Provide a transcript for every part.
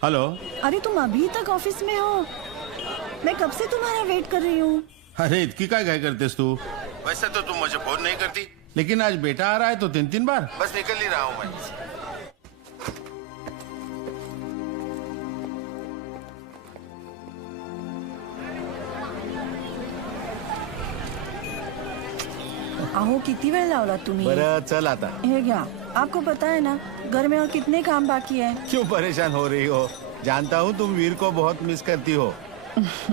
Hello. अरे तुम अभी तक ऑफिस में हो? मैं कब से तुम्हारा वेट कर रही हूँ। अरे इतनी क्या करतेस तू? वैसे तो तुम मुझे फोन नहीं करती, लेकिन आज बेटा आ रहा है तो 3-3 बार बस निकल ही रहा हूँ मैं। अहो किती वेळ लावला तुम्ही? बरं चल आता। हे घ्या, आपको पता है ना घर में और कितने काम बाकी है। क्यों परेशान हो रही हो? जानता हूँ तुम वीर को बहुत मिस करती हो।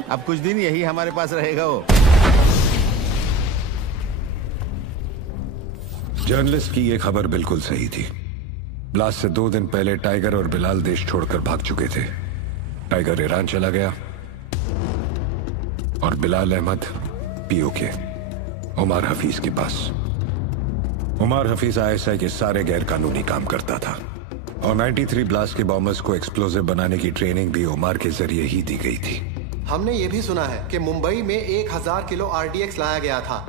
अब कुछ दिन यही हमारे पास रहेगा वो। जर्नलिस्ट की ये खबर बिल्कुल सही थी। ब्लास्ट से 2 दिन पहले टाइगर और बिलाल देश छोड़कर भाग चुके थे। टाइगर ईरान चला गया और बिलाल अहमद पीओके उमर हफीज के पास। उमर हफीज आईएसआई के सारे गैर कानूनी काम करता था और 93 ब्लास्ट के बॉम्बर्स को एक्सप्लोजिव बनाने की ट्रेनिंग भी उमर के जरिए ही दी गई थी। हमने ये भी सुना है कि मुंबई में 1000 किलो आरडीएक्स लाया गया था,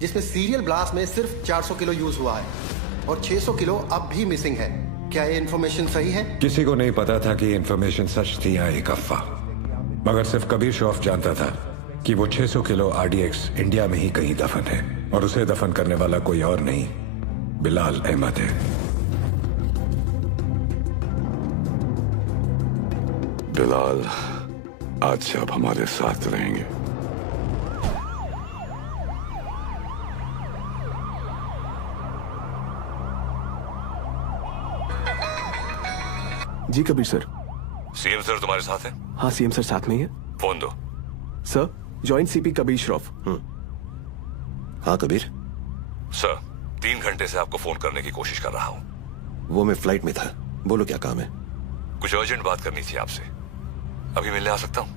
जिसमें सीरियल ब्लास्ट में सिर्फ 400 किलो यूज हुआ है और 600 किलो अब भी मिसिंग है। क्या ये इन्फॉर्मेशन सही है? किसी को नहीं पता था कि इन्फॉर्मेशन सच थी या एक अफवाह, मगर सिर्फ कबीर श्रॉफ जानता था कि वो 600 किलो आरडीएक्स इंडिया में ही कहीं दफन है और उसे दफन करने वाला कोई और नहीं, बिलाल अहमद है। बिलाल आज से अब हमारे साथ रहेंगे। जी कबीर सर। सीएम सर तुम्हारे साथ है? हाँ सीएम सर साथ में ही है। फोन दो। Sir joint CP Kabir Shroff. हाँ कबीर। सर 3 घंटे से आपको फोन करने की कोशिश कर रहा हूँ। वो मैं फ्लाइट में था, बोलो क्या काम है? कुछ अर्जेंट बात करनी थी आपसे, अभी मिलने आ सकता हूँ?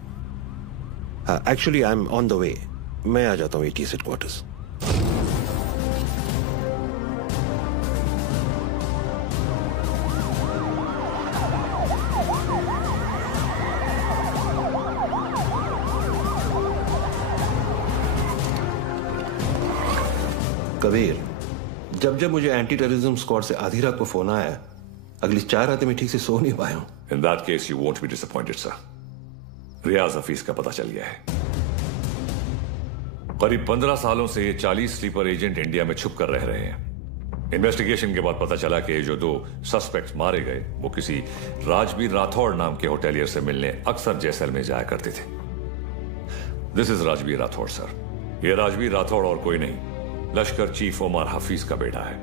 हाँ actually I am on the way, मैं आ जाता हूँ एटीएस हेडक्वार्टर्स। कबीर, जब जब मुझे एंटी टेररिज्म स्क्वाड से आधी रात को फोन आया, अगली 4 रातें मैं ठीक से सो नहीं पाया हूं। In that case you won't be disappointed sir. Riyaz Hafeez का पता चल गया है। करीब 15 सालों से ये 40 स्लीपर एजेंट इंडिया में छुप कर रह रहे हैं। इन्वेस्टिगेशन के बाद पता चला कि जो 2 सस्पेक्ट्स मारे गए वो किसी राजवीर राठौड़ नाम के होटेलियर से मिलने अक्सर जैसलमेर जाया करते थे। This is Rajveer Rathore sir. ये राजवीर राठौड़ और कोई नहीं, लश्कर चीफ उमर हफीज का बेटा है।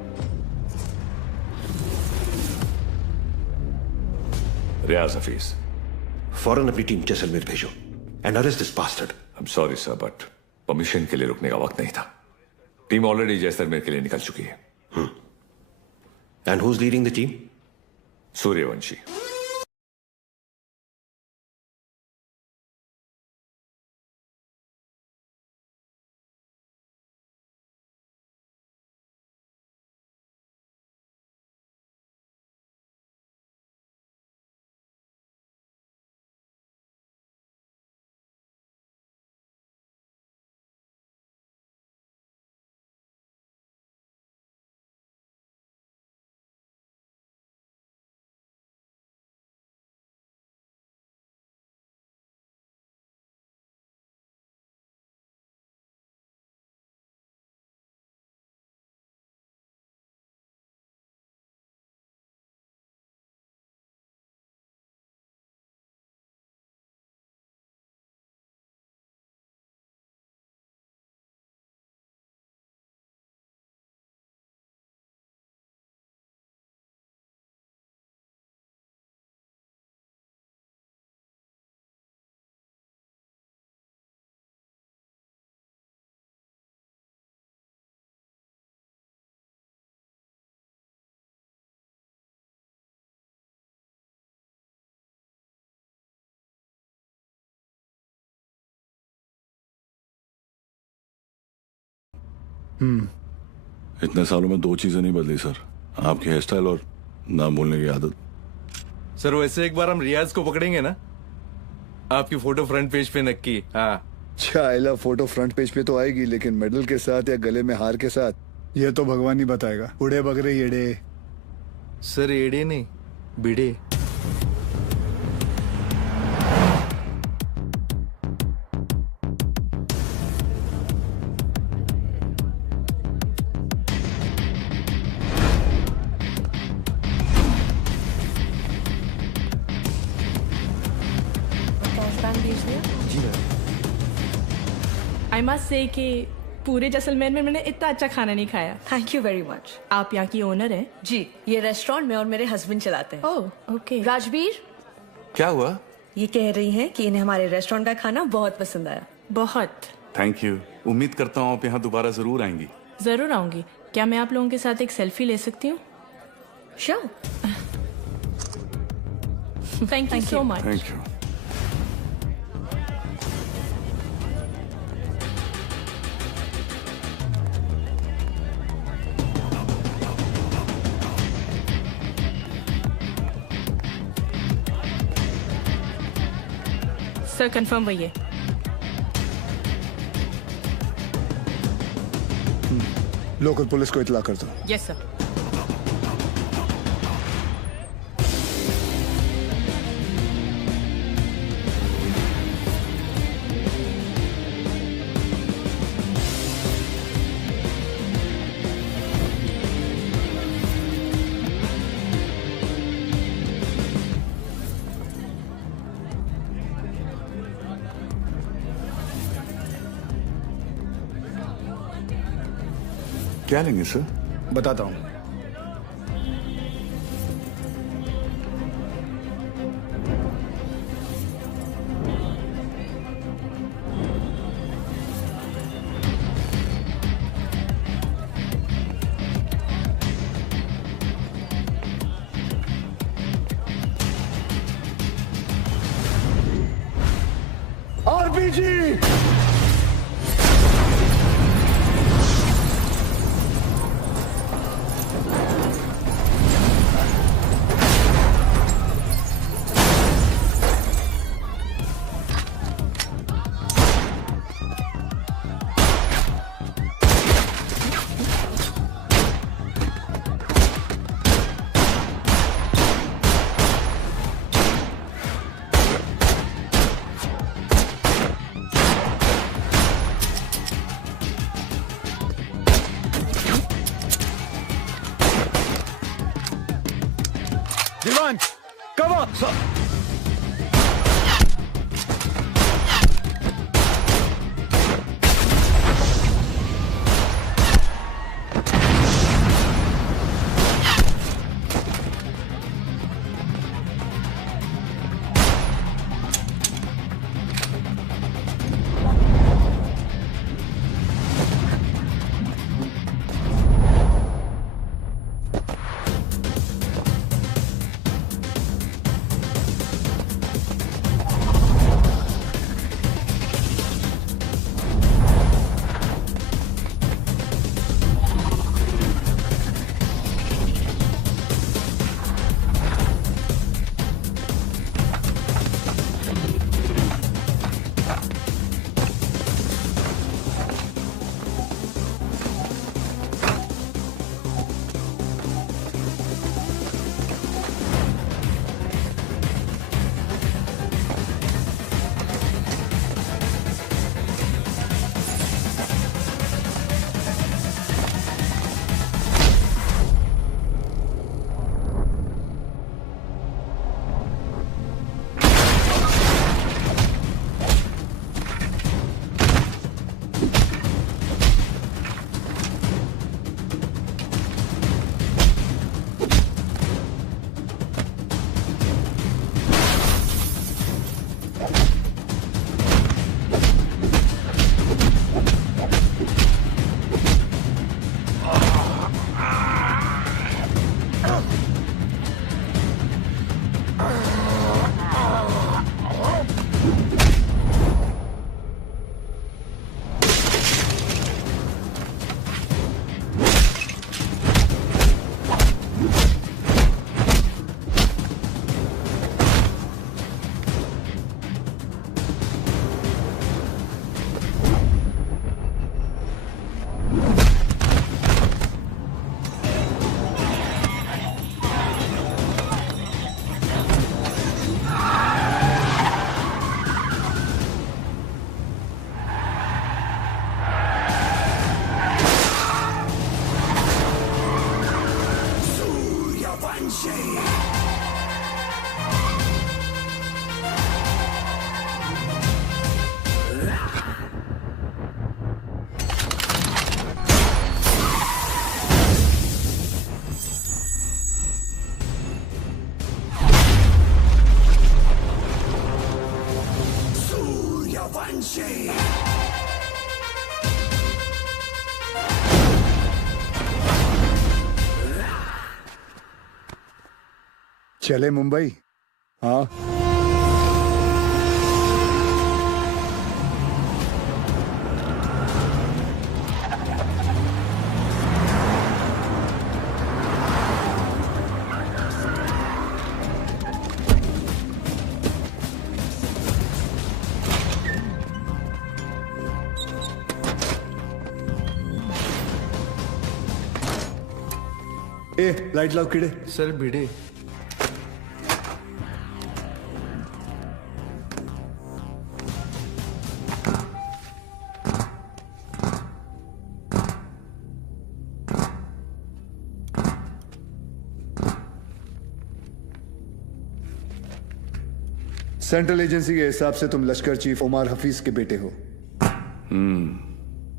रियाज हफीज। फौरन अपनी टीम जैसलमेर भेजो and arrest this bastard. I am sorry sir, but permission के लिए रुकने का वक्त नहीं था। टीम ऑलरेडी जैसलमेर के लिए निकल चुकी है। And who is leading the team? Suryavanshi. इतने सालों में 2 चीजें नहीं बदली सर, आपकी हेयर स्टाइल और नाम बोलने की आदत। सर वैसे एक बार हम रियाज को पकड़ेंगे ना, आपकी फोटो फ्रंट पेज पे नक्की। हाँ चाइला फोटो फ्रंट पेज पे तो आएगी, लेकिन मेडल के साथ या गले में हार के साथ ये तो भगवान ही बताएगा। उड़े बगरे येड़े। सर एड़े नहीं बिड़े। आई मस्ट से कि पूरे जैसलमेर में मैंने इतना अच्छा खाना नहीं खाया। Thank you very much. आप यहाँ की ओनर हैं? जी, ये रेस्टोरेंट में और मेरे हस्बैंड चलाते हैं। Oh okay. राजवीर, क्या हुआ? ये कह रही हैं कि इन्हें हमारे रेस्टोरेंट का खाना बहुत पसंद आया। बहुत। Thank you. उम्मीद करता हूँ आप यहाँ दोबारा जरूर आएंगी। जरूर आऊंगी। क्या मैं आप लोगों के साथ एक सेल्फी ले सकती हूँ? Sure. Thank you so much. Thank you. Sir confirm वही है। लोकल पुलिस को इतला कर दो। Yes sir. क्या लेंगे सर? बताता हूँ। आरपीजी। दीवान, कवर। चले मुंबई? हाँ। ए लाइट लाओ कीड़े। सर भिड़े। सेंट्रल एजेंसी के हिसाब से तुम लश्कर चीफ उमर हफीज के बेटे हो।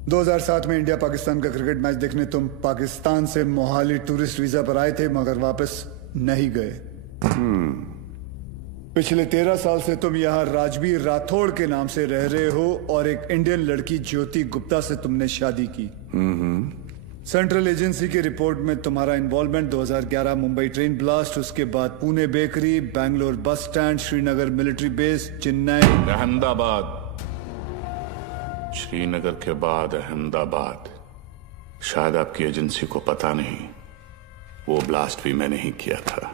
2007 में इंडिया पाकिस्तान का क्रिकेट मैच देखने तुम पाकिस्तान से मोहाली टूरिस्ट वीजा पर आए थे, मगर वापस नहीं गए। पिछले 13 साल से तुम यहाँ राजवीर राठौड़ के नाम से रह रहे हो और एक इंडियन लड़की ज्योति गुप्ता से तुमने शादी की। सेंट्रल एजेंसी की रिपोर्ट में तुम्हारा इन्वॉल्वमेंट 2011 मुंबई ट्रेन ब्लास्ट, उसके बाद Pune bakery, Bangalore bus stand, Srinagar military base, Chennai, Ahmedabad, Srinagar के बाद अहमदाबाद। शायद आपकी एजेंसी को पता नहीं, वो ब्लास्ट भी मैंने ही किया था।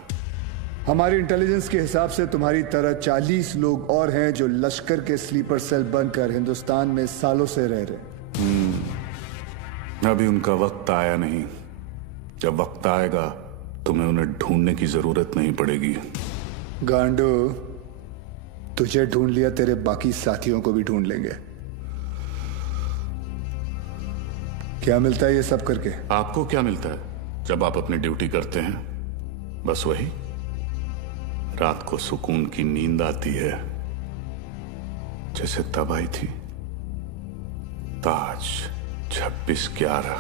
हमारी इंटेलिजेंस के हिसाब से तुम्हारी तरह 40 लोग और हैं जो लश्कर के स्लीपर सेल बनकर हिंदुस्तान में सालों से रह रहे। अभी उनका वक्त आया नहीं। जब वक्त आएगा तुम्हें उन्हें ढूंढने की जरूरत नहीं पड़ेगी। गांडू, तुझे ढूंढ लिया, तेरे बाकी साथियों को भी ढूंढ लेंगे। क्या मिलता है ये सब करके? आपको क्या मिलता है जब आप अपनी ड्यूटी करते हैं? बस वही, रात को सुकून की नींद आती है, जैसे तब आई थी। ताज 26/11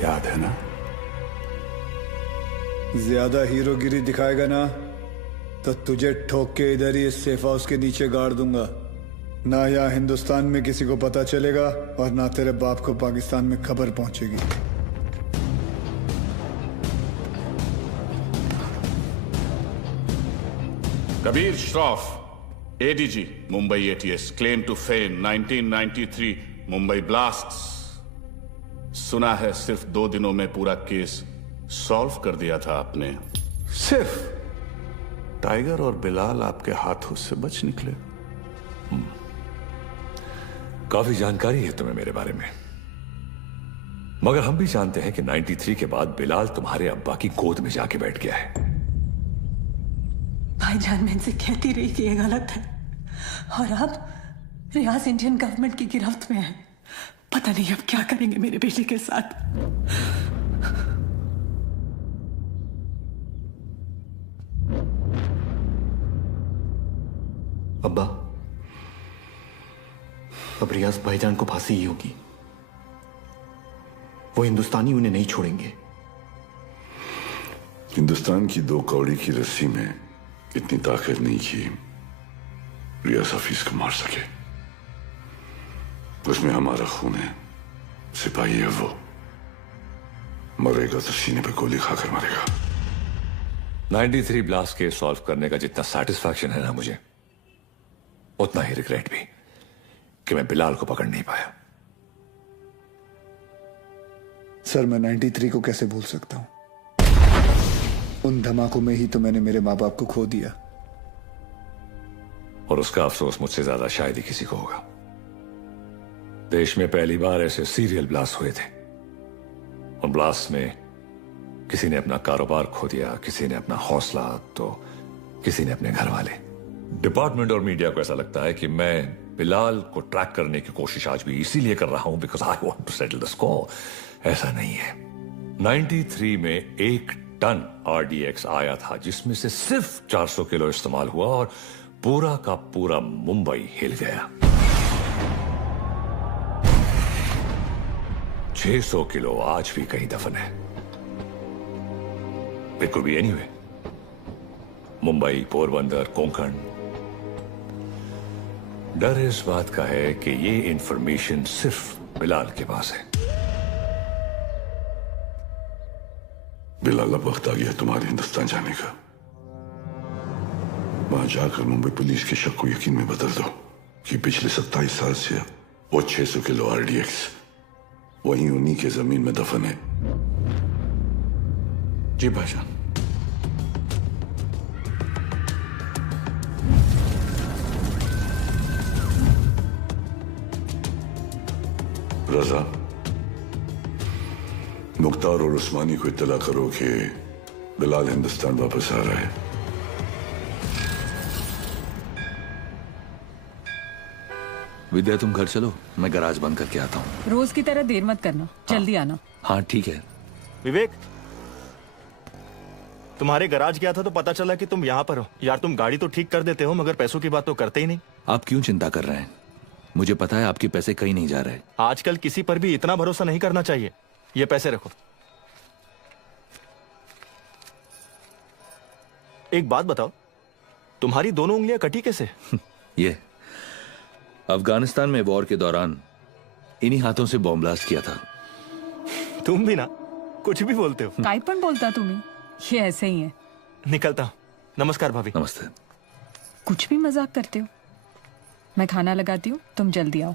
याद है ना? ज्यादा हीरोगिरी दिखाएगा ना तो तुझे ठोक के इधर ही इस सेफ हाउस के नीचे गाड़ दूंगा। ना यहाँ हिंदुस्तान में किसी को पता चलेगा और ना तेरे बाप को पाकिस्तान में खबर पहुंचेगी। Kabir Shroff, ADG, Mumbai ATS, claim to fame 1993 Mumbai blasts. सुना है सिर्फ 2 दिनों में पूरा केस सॉल्व कर दिया था आपने। सिर्फ टाइगर और बिलाल आपके हाथों से बच निकले। काफी जानकारी है तुम्हें मेरे बारे में, मगर हम भी जानते हैं कि 93 के बाद बिलाल तुम्हारे अब्बा की गोद में जाके बैठ गया है। भाईजान मैं इनसे कहती रही कि ये गलत है, और अब रियाज इंडियन गवर्नमेंट की गिरफ्त में है। पता नहीं अब क्या करेंगे मेरे बेटे के साथ। अब्बा, अब रियाज भाईजान को फांसी ही होगी। वो हिंदुस्तानी उन्हें नहीं छोड़ेंगे। हिंदुस्तान की 2 कौड़ी की रस्सी में इतनी ताकत नहीं कि रियाज हफीज को मार सके। उसमें हमारा खून है, सिपाही है वो। मरेगा तो सीने पे गोली खाकर मरेगा। 93 ब्लास्ट केस सॉल्व करने का जितना सेटिस्फैक्शन है ना मुझे, उतना ही रिग्रेट भी कि मैं बिलाल को पकड़ नहीं पाया। सर, मैं 93 को कैसे भूल सकता हूं? उन धमाकों में ही तो मैंने मेरे माँ बाप को खो दिया। और उसका अफसोस मुझसे ज्यादा शायद ही किसी को होगा। देश में पहली बार ऐसे सीरियल ब्लास्ट हुए थे। उन ब्लास्ट में किसी ने अपना कारोबार खो दिया, किसी ने अपना हौसला, तो किसी ने अपने घर वाले। डिपार्टमेंट और मीडिया को ऐसा लगता है कि मैं बिलाल को ट्रैक करने की कोशिश आज भी इसीलिए कर रहा हूं because I want to settle the score. ऐसा नहीं है। 93 में 1 टन RDX आया था, जिसमें से सिर्फ 400 किलो इस्तेमाल हुआ और पूरा का पूरा मुंबई हिल गया। 600 किलो आज भी कहीं दफन है। It could be anywhere. Mumbai, Porbandar, Konkan. डर इस बात का है कि ये इंफॉर्मेशन सिर्फ बिलाल के पास है। बिलाल अब वक्त आ गया तुम्हारे हिंदुस्तान जाने का। वहां जाकर मुंबई पुलिस के शक को यकीन में बदल दो कि पिछले 27 साल से वो 600 किलो आरडीएक्स वहीं उन्हीं के जमीन में दफन है। जी भाईजान। रजा, मुख्तार और उस्मानी को इत्तला करो कि बिलाल हिंदुस्तान वापस आ रहा है। विद्या तुम घर चलो, मैं गैराज बंद करके आता हूँ। रोज की तरह देर मत करना, जल्दी आना। हाँ ठीक है। विवेक, तुम्हारे गैराज गया था तो पता चला कि तुम यहाँ पर हो। यार तुम गाड़ी तो ठीक कर देते हो मगर पैसों की बात तो करते ही नहीं। आप क्यों चिंता कर रहे हैं? मुझे पता है आपके पैसे कहीं नहीं जा रहे। आजकल किसी पर भी इतना भरोसा नहीं करना चाहिए। ये पैसे रखो। एक बात बताओ, तुम्हारी दोनों उंगलियां कटी कैसे? ये अफगानिस्तान में वॉर के दौरान इन्हीं हाथों से बॉम्ब ब्लास्ट किया था। तुम भी ना कुछ भी बोलते हो। काय पण बोलता तुम्ही? ये ऐसे ही है। निकलता हूं। नमस्कार भाभी। नमस्ते। कुछ भी मजाक करते हो। मैं खाना लगाती हूँ, तुम जल्दी आओ।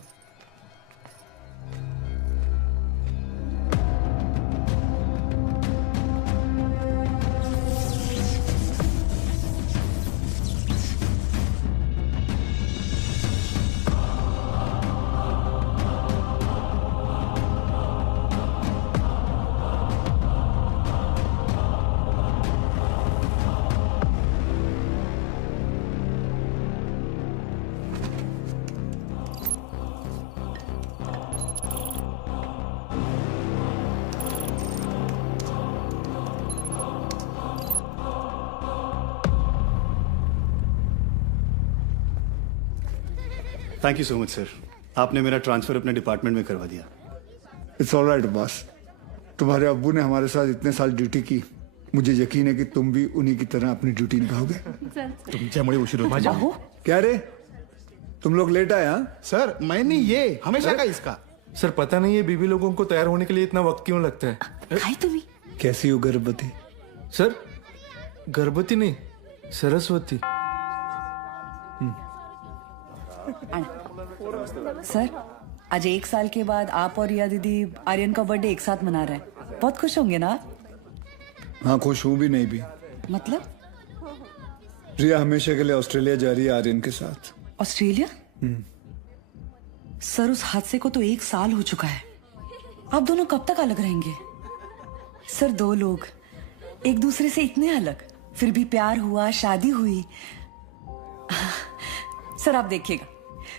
Thank you so much sir, आपने मेरा ट्रांसफर अपने डिपार्टमेंट में करवा दिया। It's all right boss. तुम्हारे अब्बू ने हमारे साथ इतने साल ड्यूटी की, मुझे यकीन है कि तुम भी उन्हीं की तरह अपनी ड्यूटी निभाओगे। तुमच्यामुळे उशीर होतो। क्या रे, तुम लोग लेट आए? हाँ सर, मैं नहीं, ये हमेशा का इसका। सर पता नहीं है बीबी लोगों को तैयार होने के लिए इतना वक्त क्यों लगता है। कैसी हो गर्भवती? सर गर्भवती नहीं, सरस्वती। सर, आज 1 साल के बाद आप और रिया दीदी आर्यन का बर्थडे एक साथ मना रहे हैं। बहुत खुश होंगे ना? हाँ खुश हूँ भी नहीं भी। मतलब? रिया हमेशा के लिए ऑस्ट्रेलिया जा रही है आर्यन के साथ। ऑस्ट्रेलिया? सर उस हादसे को तो 1 साल हो चुका है। आप दोनों कब तक अलग रहेंगे? सर 2 लोग एक दूसरे से इतने अलग, फिर भी प्यार हुआ, शादी हुई। सर आप देखिएगा,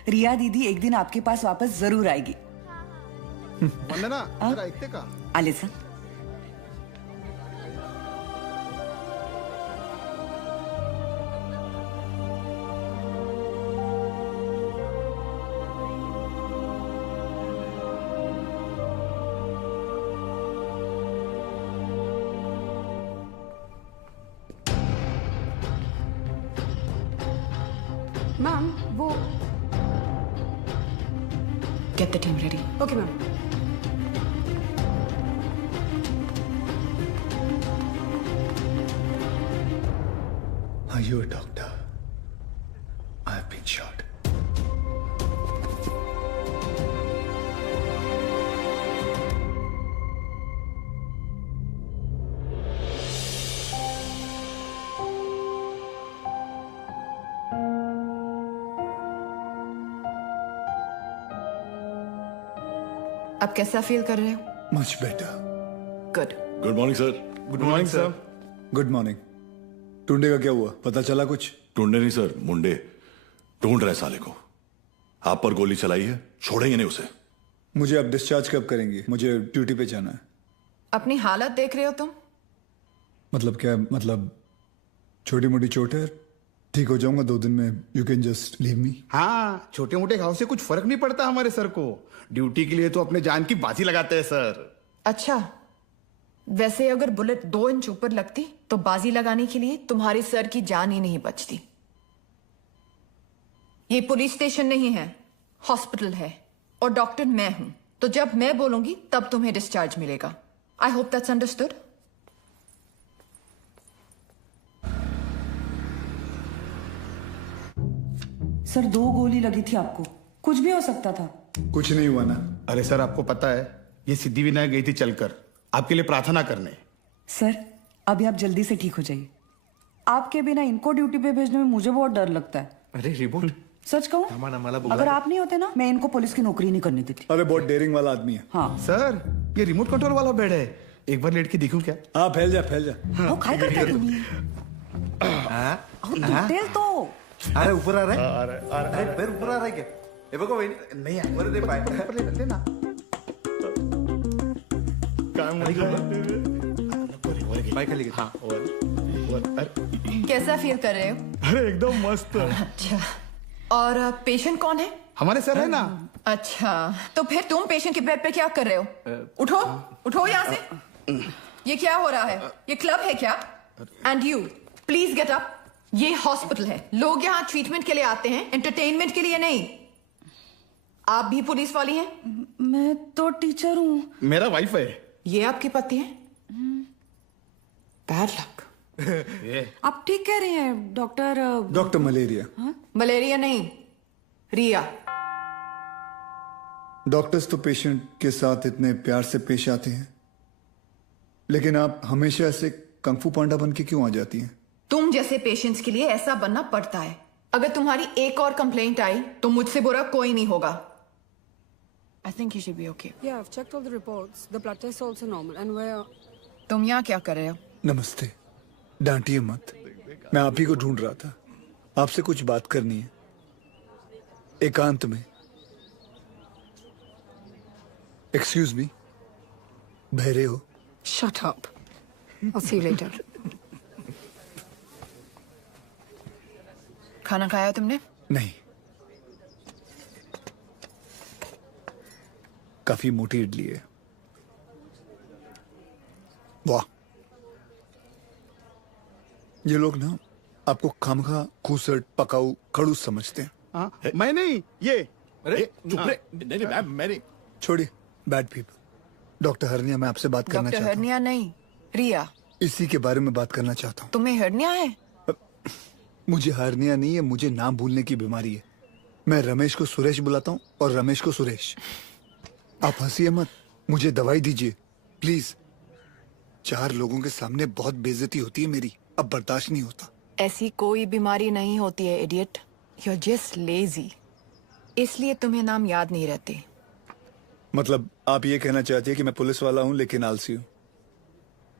रिया दीदी एक दिन आपके पास वापस जरूर आएगी। वंदना, जरा ऐकते का? आले सर। मैम वो Get the team ready. Okay ma'am. Are you a doctor? I have been shot. अब कैसा फील कर रहे हो? Much better. Good. Good morning sir. Good morning sir. Good morning. टुंडे का क्या हुआ, पता चला कुछ? ढूंढे नहीं सर, मुंडे ढूंढ रहे साले को। आप पर गोली चलाई है, छोड़ेंगे नहीं उसे। मुझे अब डिस्चार्ज कब करेंगे? मुझे ड्यूटी पे जाना है। अपनी हालत देख रहे हो तुम? मतलब क्या? मतलब छोटी मोटी चोट है, ठीक हो जाऊंगा 2 दिन में। You can just leave me. हाँ, छोटे मोटे घाव से कुछ फर्क नहीं पड़ता हमारे सर को। ड्यूटी के लिए तो अपने जान की बाजी लगाते हैं सर। अच्छा, वैसे अगर बुलेट 2 इंच ऊपर लगती तो बाजी लगाने के लिए तुम्हारे सर की जान ही नहीं बचती। ये पुलिस स्टेशन नहीं है, हॉस्पिटल है और डॉक्टर मैं हूं, तो जब मैं बोलूंगी तब तुम्हें डिस्चार्ज मिलेगा। I hope that's understood. Sir 2 गोली लगी थी आपको, कुछ भी हो सकता था। कुछ नहीं हुआ ना? अरे सर आपको पता है ये सिद्धि विनायक गई थी चलकर आपके लिए प्रार्थना करने। सर अभी आप जल्दी से ठीक हो जाइए। आपके बिना इनको ड्यूटी पे भेजने में मुझे बहुत डर लगता है। अरे रिपोर्ट सच कहूं, अगर आप नहीं होते ना मैं इनको पुलिस की नौकरी नहीं करने देती। अरे बहुत डेयरिंग वाला आदमी है। हाँ सर ये रिमोट कंट्रोल वाला बेड है, एक बार लेट के दिखूं क्या? हाँ फैल जा। वो काय करता है तुम्ही? तेल तो अरे ऊपर आ रहा है, अरे पैर ऊपर आ रहा है क्या? ये बघो वहिनी, नहीं वर दे पाय ऊपर ले ना। काम बाय खाली हाँ कैसा फील कर रहे हो? अरे एकदम मस्त। अच्छा और पेशेंट कौन है? हमारे सर है ना। अच्छा तो फिर तुम पेशेंट के बेड पे क्या कर रहे हो? उठो यहाँ से। ये क्या हो रहा है? ये क्लब है क्या? And you please get up. ये हॉस्पिटल है, लोग यहाँ ट्रीटमेंट के लिए आते हैं, एंटरटेनमेंट के लिए नहीं। आप भी पुलिस वाली हैं? मैं तो टीचर हूँ। मेरा वाइफ है। ये आपके पति हैं? Bad luck. आप ठीक कह रहे हैं डॉक्टर? Doctor malaria. मलेरिया नहीं, रिया। डॉक्टर्स तो पेशेंट के साथ इतने प्यार से पेश आते हैं, लेकिन आप हमेशा ऐसे कंफू पांडा बन के क्यों आ जाती हैं? तुम जैसे पेशेंट्स के लिए ऐसा बनना पड़ता है। अगर तुम्हारी एक और कंप्लेंट आई तो मुझसे बुरा कोई नहीं होगा। I think you should be okay. Yeah, I've checked all the reports. The blood test is also normal. And where? तुम यहाँ क्या कर रहे हो? नमस्ते, डांटिए मत। मैं आप ही को ढूंढ रहा था, आपसे कुछ बात करनी है एकांत में। एक्सक्यूज मी, बहरे हो? Shut up. I'll see you later. खाना खाया तुमने? नहीं, काफी मोटी इडली है। वाह, ये लोग ना आपको खामखा खूसट पकाऊ खड़ूस समझते हैं। हाँ, मैं नहीं, ये अरे चुप रहे। नहीं मैम, मैं नहीं। छोड़िए, बैड पीपल। डॉक्टर हरनिया, मैं आपसे बात करना चाहता हूँ। डॉक्टर हरनिया नहीं, रिया। इसी के बारे में बात करना चाहता हूँ। तुम्हें हरनिया है? मुझे हरनिया नहीं है, मुझे नाम भूलने की बीमारी है। मैं रमेश को सुरेश बुलाता हूँ और रमेश को सुरेश। आप हंसिए मत, मुझे दवाई दीजिए प्लीज। 4 लोगों के सामने बहुत बेइज्जती होती है मेरी, अब बर्दाश्त नहीं होता। ऐसी कोई बीमारी नहीं होती है idiot, you are just lazy, इसलिए तुम्हें नाम याद नहीं रहते। मतलब आप ये कहना चाहती है कि मैं पुलिस वाला हूँ लेकिन आलसी हूँ?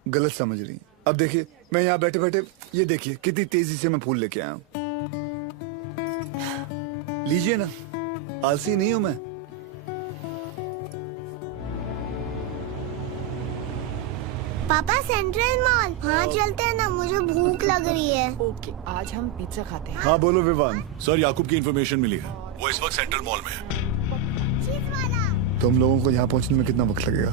गलत समझ रही हैं। अब देखिए, मैं यहाँ बैठे बैठे ये देखिए कितनी तेजी से मैं फूल लेके आया हूँ। लीजिए ना, आलसी नहीं हूं मैं। पापा सेंट्रल मॉल हाँ चलते हैं ना, मुझे भूख लग रही है। ओके, आज हम पिज्जा खाते हैं। हाँ बोलो विवान। सर, याकूब की इंफॉर्मेशन मिली है, वो इस वक्त सेंट्रल मॉल में है। तुम लोगों को यहाँ पहुँचने में कितना वक्त लगेगा?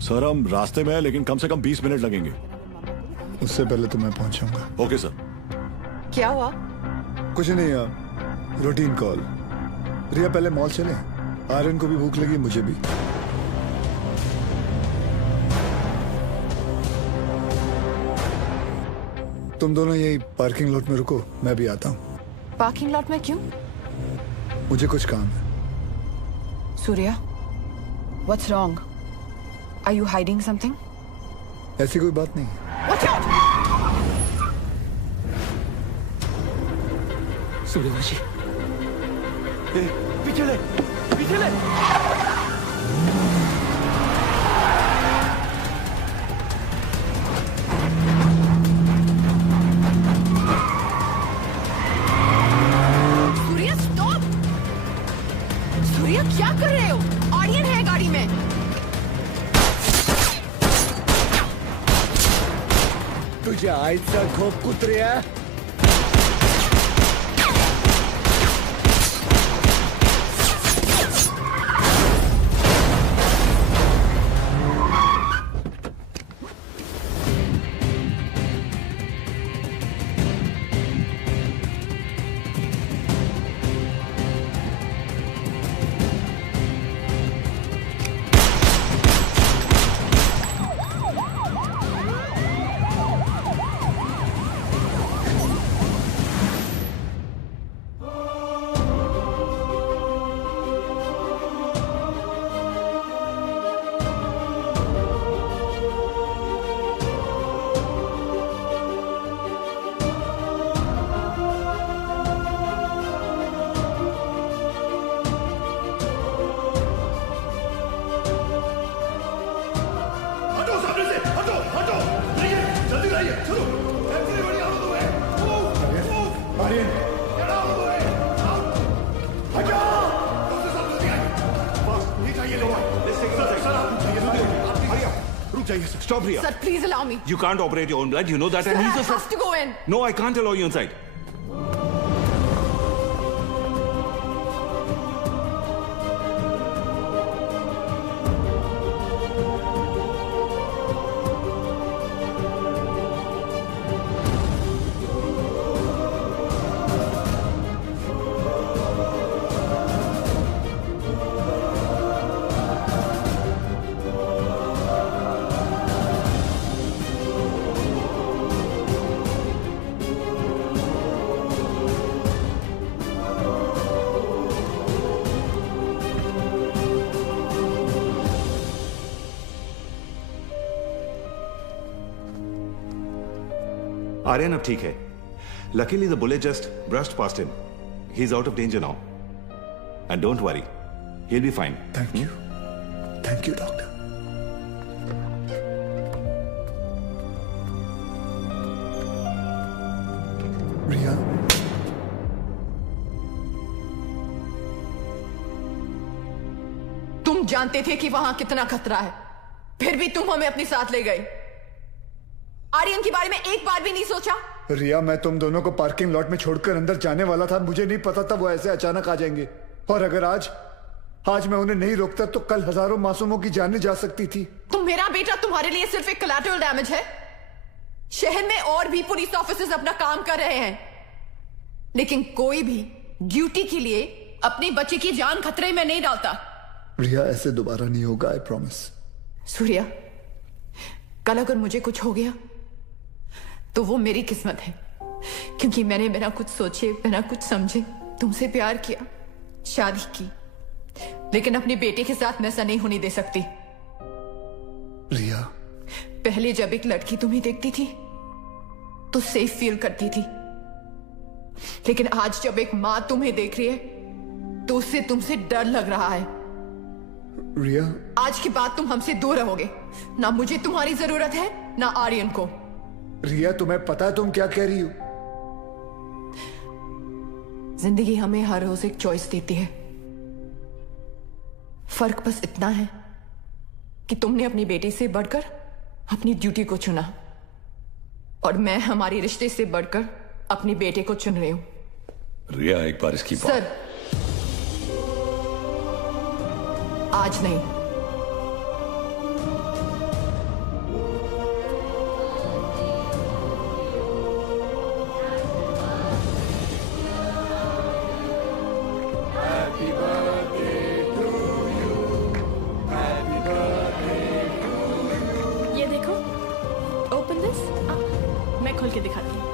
सर, हम रास्ते में हैं, लेकिन कम से कम 20 मिनट लगेंगे। उससे पहले तो मैं पहुंचूंगा। Okay sir. क्या हुआ? कुछ नहीं यार, रूटीन कॉल। रिया पहले मॉल चले, आर्यन को भी भूख लगी, मुझे भी। तुम दोनों यही पार्किंग लॉट में रुको, मैं भी आता हूँ। पार्किंग लॉट में क्यों? मुझे कुछ काम है। Surya, what's wrong? Are you hiding something? ऐसी कोई बात नहीं है। Watch out! सूर्यवंशी, पीछे ले, पीछे ले। सूर्या स्टॉप! सूर्या क्या कर रहे हो? ऑडियन है गाड़ी में। तुझे आईचा खोप कुत्र्या। चाहिए sir. Stop Riya. Sir, please allow me. You can't operate your own blood. You know that. Sir, and I he's a have to go in. No, I can't allow you inside. Aryan अब ठीक है. Luckily the bullet just brushed past him. He's out of danger now. And don't worry. He'll be fine. Thank you. Thank you, doctor. रिया. तुम जानते थे कि वहां कितना खतरा है, फिर भी तुम हमें अपने साथ ले गए. आर्यन के बारे में एक बार भी नहीं सोचा? रिया, मैं तुम दोनों को पार्किंग लॉट में छोड़कर अंदर जाने वाला था. मुझे नहीं पता था वो ऐसे अचानक आ जाएंगे. और अगर आज मैं उन्हें नहीं रोकता तो कल हजारों मासूमों की जानें जा सकती थी. तो मेरा बेटा तुम्हारे लिए सिर्फ एक कोलैटरल डैमेज है. शहर में और भी पुलिस ऑफिसर्स अपना काम कर रहे हैं, लेकिन कोई भी ड्यूटी के लिए अपने बच्चे की जान खतरे में नहीं डालता. रिया, ऐसे दोबारा नहीं होगा. I promise. सूर्या, कल अगर मुझे कुछ हो गया तो वो मेरी किस्मत है, क्योंकि मैंने बिना कुछ सोचे, बिना कुछ समझे तुमसे प्यार किया, शादी की. लेकिन अपने बेटे के साथ मैं ऐसा नहीं होने दे सकती. रिया, पहले जब एक लड़की तुम्हें देखती थी तो सेफ फील करती थी, लेकिन आज जब एक मां तुम्हें देख रही है तो उससे तुमसे डर लग रहा है. रिया, आज के बाद तुम हमसे दूर रहोगे. ना मुझे तुम्हारी जरूरत है, ना आर्यन को. रिया, तुम्हें पता है तुम क्या कह रही हो? जिंदगी हमें हर रोज एक चॉइस देती है. फर्क बस इतना है कि तुमने अपनी बेटी से बढ़कर अपनी ड्यूटी को चुना, और मैं हमारी रिश्ते से बढ़कर अपने बेटे को चुन रही हूं. रिया, एक बार इसकी बात. सर, आज नहीं. ये देखो, ओपन दिस. मैं खोल के दिखाती हूँ.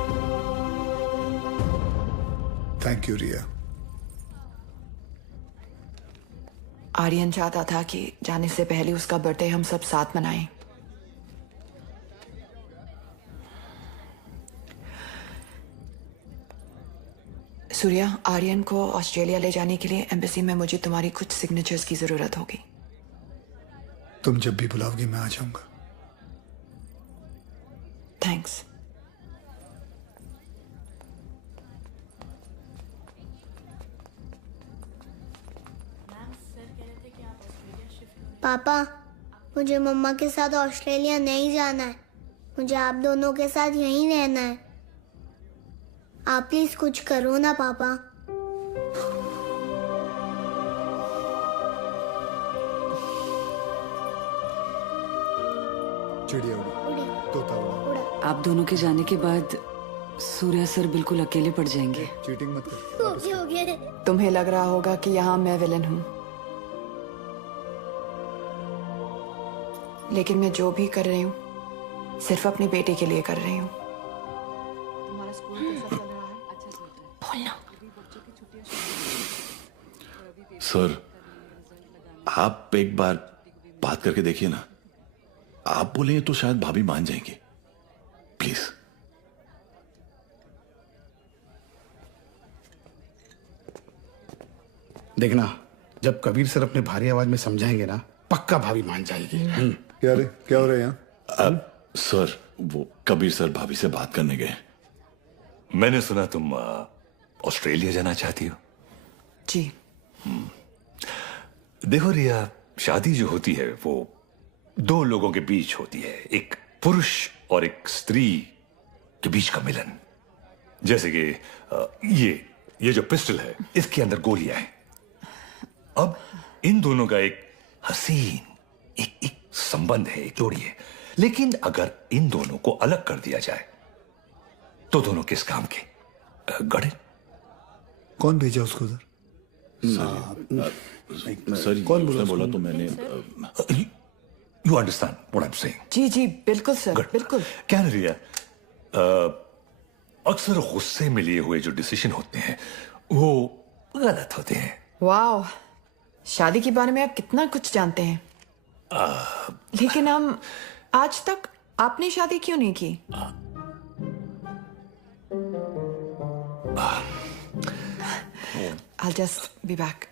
थैंक यू रिया. आर्यन चाहता था कि जाने से पहले उसका बर्थडे हम सब साथ मनाएं. सूर्या, आर्यन को ऑस्ट्रेलिया ले जाने के लिए एम्बेसी में मुझे तुम्हारी कुछ सिग्नेचर्स की जरूरत होगी. तुम जब भी बुलाओगी मैं आ जाऊंगा. थैंक्स. पापा, मुझे मम्मा के साथ ऑस्ट्रेलिया नहीं जाना है. मुझे आप दोनों के साथ यहीं रहना है. आप प्लीज कुछ करो ना पापा. चिड़िया उड़ी, तोता उड़ा. आप दोनों के जाने के बाद सूर्या सर बिल्कुल अकेले पड़ जाएंगे. चीटिंग मत कर. हो गया. तुम्हें लग रहा होगा कि यहाँ मैं विलन हूँ, लेकिन मैं जो भी कर रही हूँ सिर्फ अपने बेटे के लिए कर रही हूँ. तुम्हारा स्कूल कैसा चल रहा है? अच्छा चल रहा है. बोलना. सर, आप एक बार बात करके देखिए ना. आप बोलेंगे तो शायद भाभी मान जाएंगे. प्लीज. देखना, जब कबीर सर अपने भारी आवाज में समझाएंगे ना, पक्का भाभी मान जाएगी. क्या हो रहा है यहाँ? अब सर, वो कबीर सर भाभी से बात करने गए. मैंने सुना तुम ऑस्ट्रेलिया जाना चाहती हो. जी. देखो रिया, शादी जो होती है वो दो लोगों के बीच होती है, एक पुरुष और एक स्त्री के बीच का मिलन। जैसे कि ये जो पिस्टल है, इसके अंदर गोलियां हैं। अब इन दोनों का एक हसीन एक संबंध है, एक जोड़ी है। लेकिन अगर इन दोनों को अलग कर दिया जाए तो दोनों किस काम के? गड़े। कौन भेजा उसको उधर? सर कौन बोला तो मैंने। You understand what I am saying? जी जी बिल्कुल सर, बिल्कुल। क्या रिया, अक्सर गुस्से में लिए हुए जो डिसीजन होते हैं वो गलत होते हैं। वाह, शादी के बारे में आप कितना कुछ जानते हैं। लेकिन हम आज तक आपने शादी क्यों नहीं की? I'll just be back.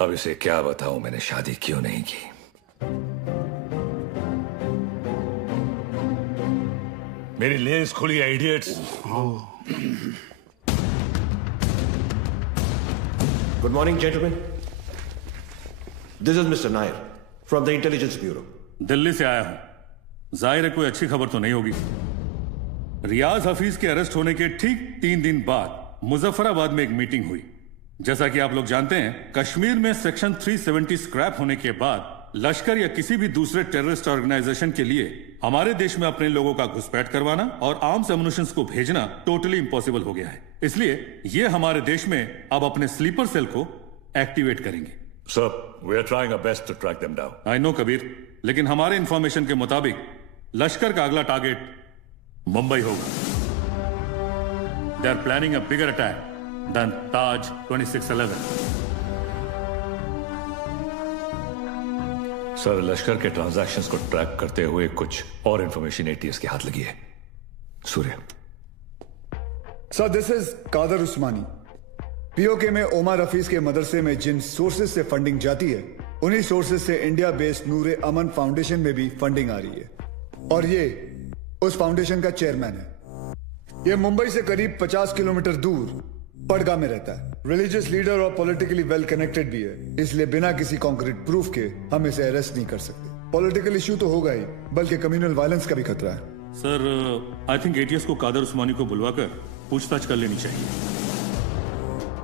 अब इसे क्या बताऊं मैंने शादी क्यों नहीं की। मेरी लेस खुली है, idiots. Good morning, gentlemen. This is Mr. Nair from the Intelligence Bureau. Delhi से आया हूं। जाहिर है कोई अच्छी खबर तो नहीं होगी। रियाज हफीज के अरेस्ट होने के ठीक 3 दिन बाद मुजफ्फराबाद में एक मीटिंग हुई। जैसा कि आप लोग जानते हैं, कश्मीर में सेक्शन 370 स्क्रैप होने के बाद लश्कर या किसी भी दूसरे टेररिस्ट ऑर्गेनाइजेशन के लिए हमारे देश में अपने लोगों का घुसपैठ करवाना और आर्म्स एमुनिशंस को भेजना टोटली इम्पॉसिबल हो गया है। इसलिए ये हमारे देश में अब अपने स्लीपर सेल को एक्टिवेट करेंगे। Sir, we are trying our best to track them down. I know Kabir, लेकिन हमारे इंफॉर्मेशन के मुताबिक लश्कर का अगला टारगेट मुंबई होगा। They are planning a bigger attack than Taj 2611। सर, लश्कर के ट्रांजैक्शंस को ट्रैक करते हुए कुछ और इंफॉर्मेशन एटीएस के हाथ लगी है। Surya. Sir, this is Qadir Usmani. POK में ओमर हफीज के मदरसे में जिन सोर्सेज से फंडिंग जाती है, उन्हीं सोर्सेज से इंडिया बेस्ड नूरे अमन फाउंडेशन में भी फंडिंग आ रही है, और ये उस फाउंडेशन का चेयरमैन है। ये मुंबई से करीब 50 किलोमीटर दूर पडगा में रहता है। रिलीजियस लीडर और पॉलिटिकली वेल कनेक्टेड भी है, इसलिए बिना किसी कॉन्क्रीट प्रूफ के हम इसे अरेस्ट नहीं कर सकते। पॉलिटिकल इशू तो होगा ही, बल्कि कम्युनल वायलेंस का भी खतरा है। सर, आई थिंक एटीएस को कादर उस्मानी को बुलवाकर पूछताछ कर लेनी चाहिए।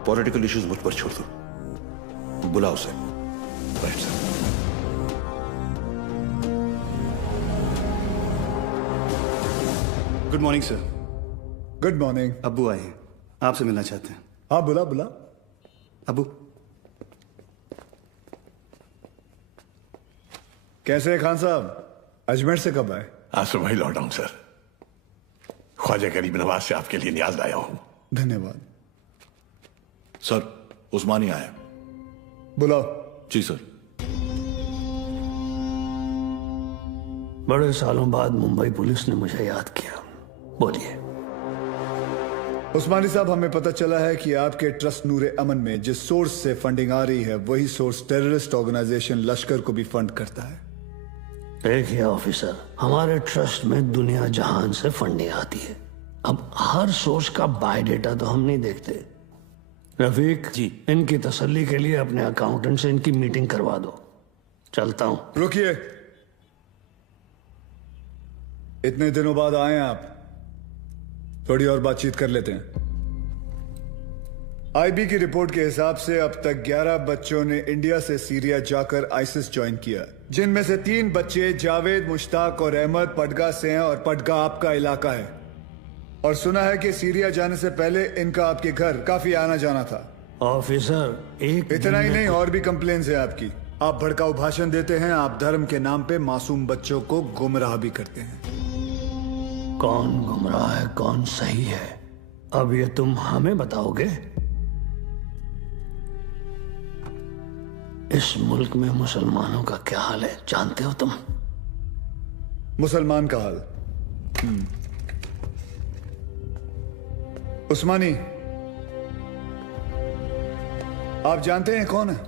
पॉलिटिकल इश्यूज मुझ पर छोड़ दो, बुलाओ sir. Right sir. Good morning sir. Good morning. अब्बू आए हैं, आपसे मिलना चाहते हैं। हाँ, बुला बुला। अब्बू कैसे हैं खान साहब? अजमेर से कब आए? आज सुबह ही लौटा हूं सर। ख्वाजा गरीब नवाज से आपके लिए न्याज लाया हूं। धन्यवाद। सर, उस्मानी आया। बुलाओ। जी सर। बड़े सालों बाद मुंबई पुलिस ने मुझे याद किया। बोलिए। उस्मानी साहब, हमें पता चला है कि आपके ट्रस्ट नूरे अमन में जिस सोर्स से फंडिंग आ रही है, वही सोर्स टेररिस्ट ऑर्गेनाइजेशन लश्कर को भी फंड करता है। देखिए ऑफिसर, हमारे ट्रस्ट में दुनिया जहान से फंडिंग आती है। अब हर सोर्स का बायोडेटा तो हम नहीं देखते। रफीक जी, इनकी तसल्ली के लिए अपने अकाउंटेंट से इनकी मीटिंग करवा दो। चलता हूं। रुकिए, इतने दिनों बाद आए हैं आप, थोड़ी और बातचीत कर लेते हैं। आईबी की रिपोर्ट के हिसाब से अब तक 11 बच्चों ने इंडिया से सीरिया जाकर आईसिस ज्वाइन किया, जिनमें से 3 बच्चे जावेद, मुश्ताक और अहमद पडगा से हैं, और पडगा आपका इलाका है। और सुना है कि सीरिया जाने से पहले इनका आपके घर काफी आना जाना था। ऑफिसर, एक इतना ही नहीं, और भी कंप्लेंट्स है आपकी। आप भड़काऊ भाषण देते हैं, आप धर्म के नाम पे मासूम बच्चों को गुमराह भी करते हैं। कौन गुमराह है, कौन सही है, अब ये तुम हमें बताओगे? इस मुल्क में मुसलमानों का क्या हाल है जानते हो तुम? मुसलमान का हाल? उस्मानी, आप जानते हैं कौन है?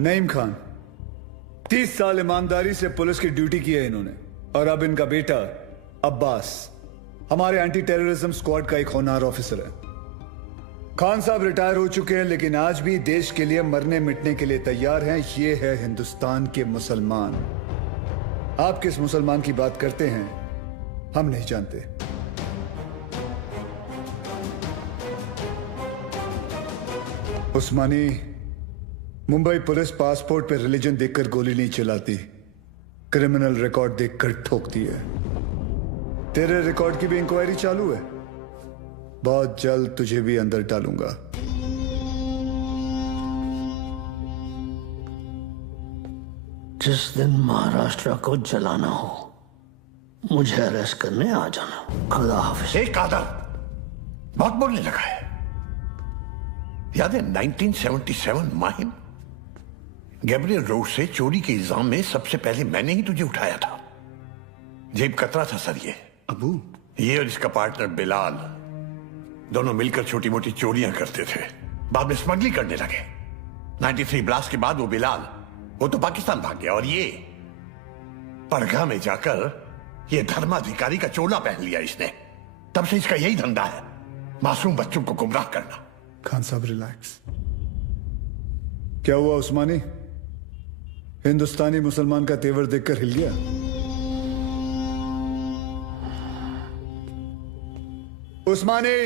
नईम खान। 30 साल ईमानदारी से पुलिस की ड्यूटी की है इन्होंने, और अब इनका बेटा अब्बास हमारे एंटी टेररिज्म स्क्वाड का एक होनहार ऑफिसर है। खान साहब रिटायर हो चुके हैं, लेकिन आज भी देश के लिए मरने मिटने के लिए तैयार हैं। ये है हिंदुस्तान के मुसलमान। आप किस मुसलमान की बात करते हैं हम नहीं जानते। उस्मानी, मुंबई पुलिस पासपोर्ट पे रिलीजन देखकर गोली नहीं चलाती, क्रिमिनल रिकॉर्ड देखकर ठोकती है। तेरे रिकॉर्ड की भी इंक्वायरी चालू है। बहुत जल्द तुझे भी अंदर डालूंगा। जिस दिन महाराष्ट्र को जलाना हो मुझे अरेस्ट करने आ जाना। खुदा हाफिज। एक कादर बहुत बोलने लगा है। याद है 1977 माहिम गैब्रियल रोड से चोरी के इल्जाम में सबसे पहले मैंने ही तुझे उठाया था। जेब कतरा था सर ये। अबू, ये और इसका पार्टनर बिलाल दोनों मिलकर छोटी मोटी चोरियां करते थे, बाद में स्मगलिंग करने लगे। 93 ब्लास्ट के बाद वो बिलाल वो तो पाकिस्तान भाग गया और ये पड़गा में जाकर ये धर्माधिकारी का चोला पहन लिया इसने। तब से इसका यही धंधा है, मासूम बच्चों को गुमराह करना। खान साहब रिलैक्स। क्या हुआ उस्मानी? हिंदुस्तानी मुसलमान का तेवर देखकर हिल गया? उस्मानी,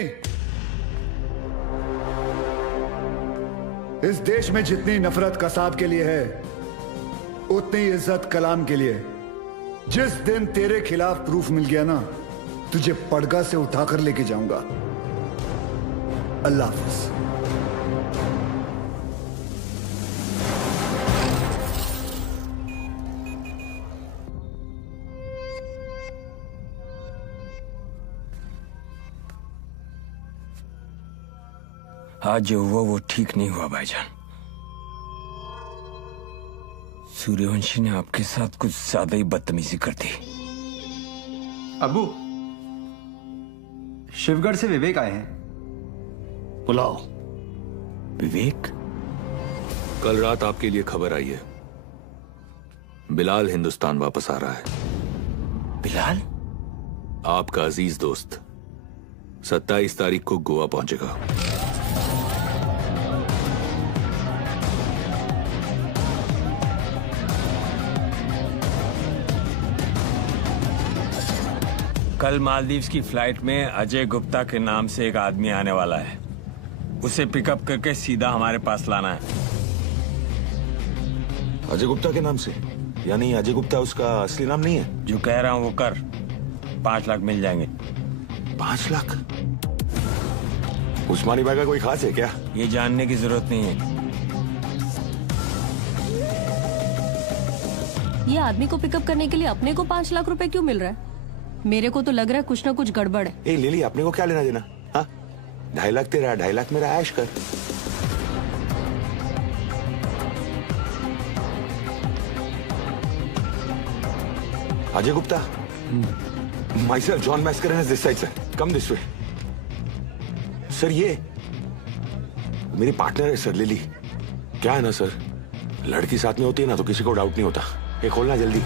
इस देश में जितनी नफरत कसाब के लिए है उतनी इज्जत कलाम के लिए। जिस दिन तेरे खिलाफ प्रूफ मिल गया ना, तुझे पड़गा से उठाकर लेके जाऊंगा। अल्लाह हाफिज। आज जो हुआ वो ठीक नहीं हुआ भाईजान। सूर्यवंशी ने आपके साथ कुछ ज्यादा ही बदतमीजी कर दी। अबू, शिवगढ़ से विवेक आए हैं। बुलाओ। विवेक? कल रात आपके लिए खबर आई है, बिलाल हिंदुस्तान वापस आ रहा है। बिलाल? आपका अजीज दोस्त 27 तारीख को गोवा पहुंचेगा। कल मालदीव्स की फ्लाइट में अजय गुप्ता के नाम से एक आदमी आने वाला है। उसे पिकअप करके सीधा हमारे पास लाना है। अजय गुप्ता के नाम से? यानी अजय गुप्ता उसका असली नाम नहीं है? जो कह रहा हूं वो कर। 5 लाख मिल जाएंगे। 5 लाख? उस्मानी भाई का कोई खास है क्या? ये जानने की जरूरत नहीं है। ये आदमी को पिकअप करने के लिए अपने को 5 लाख रुपए क्यों मिल रहा है? मेरे को तो लग रहा है कुछ ना कुछ गड़बड़ है। ए लिली, अपने को क्या लेना देना? हाँ, 2.5 लाख तेरा, 2.5 लाख मेरा, ऐश कर। Ajay Gupta, myself John Mascarenhas is this side sir. Come this way. Sir ये मेरी पार्टनर है सर, लिली। क्या है ना सर, लड़की साथ में होती है ना तो किसी को डाउट नहीं होता। ये खोलना जल्दी।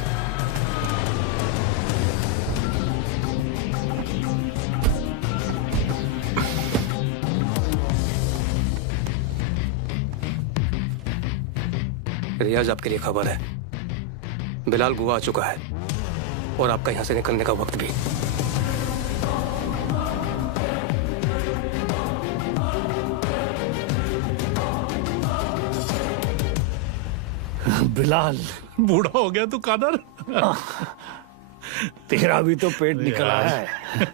रियाज, आपके लिए खबर है। बिलाल गोवा आ चुका है और आपका यहां से निकलने का वक्त भी। बिलाल, बूढ़ा हो गया तू कादर। तेरा भी तो पेट निकला है।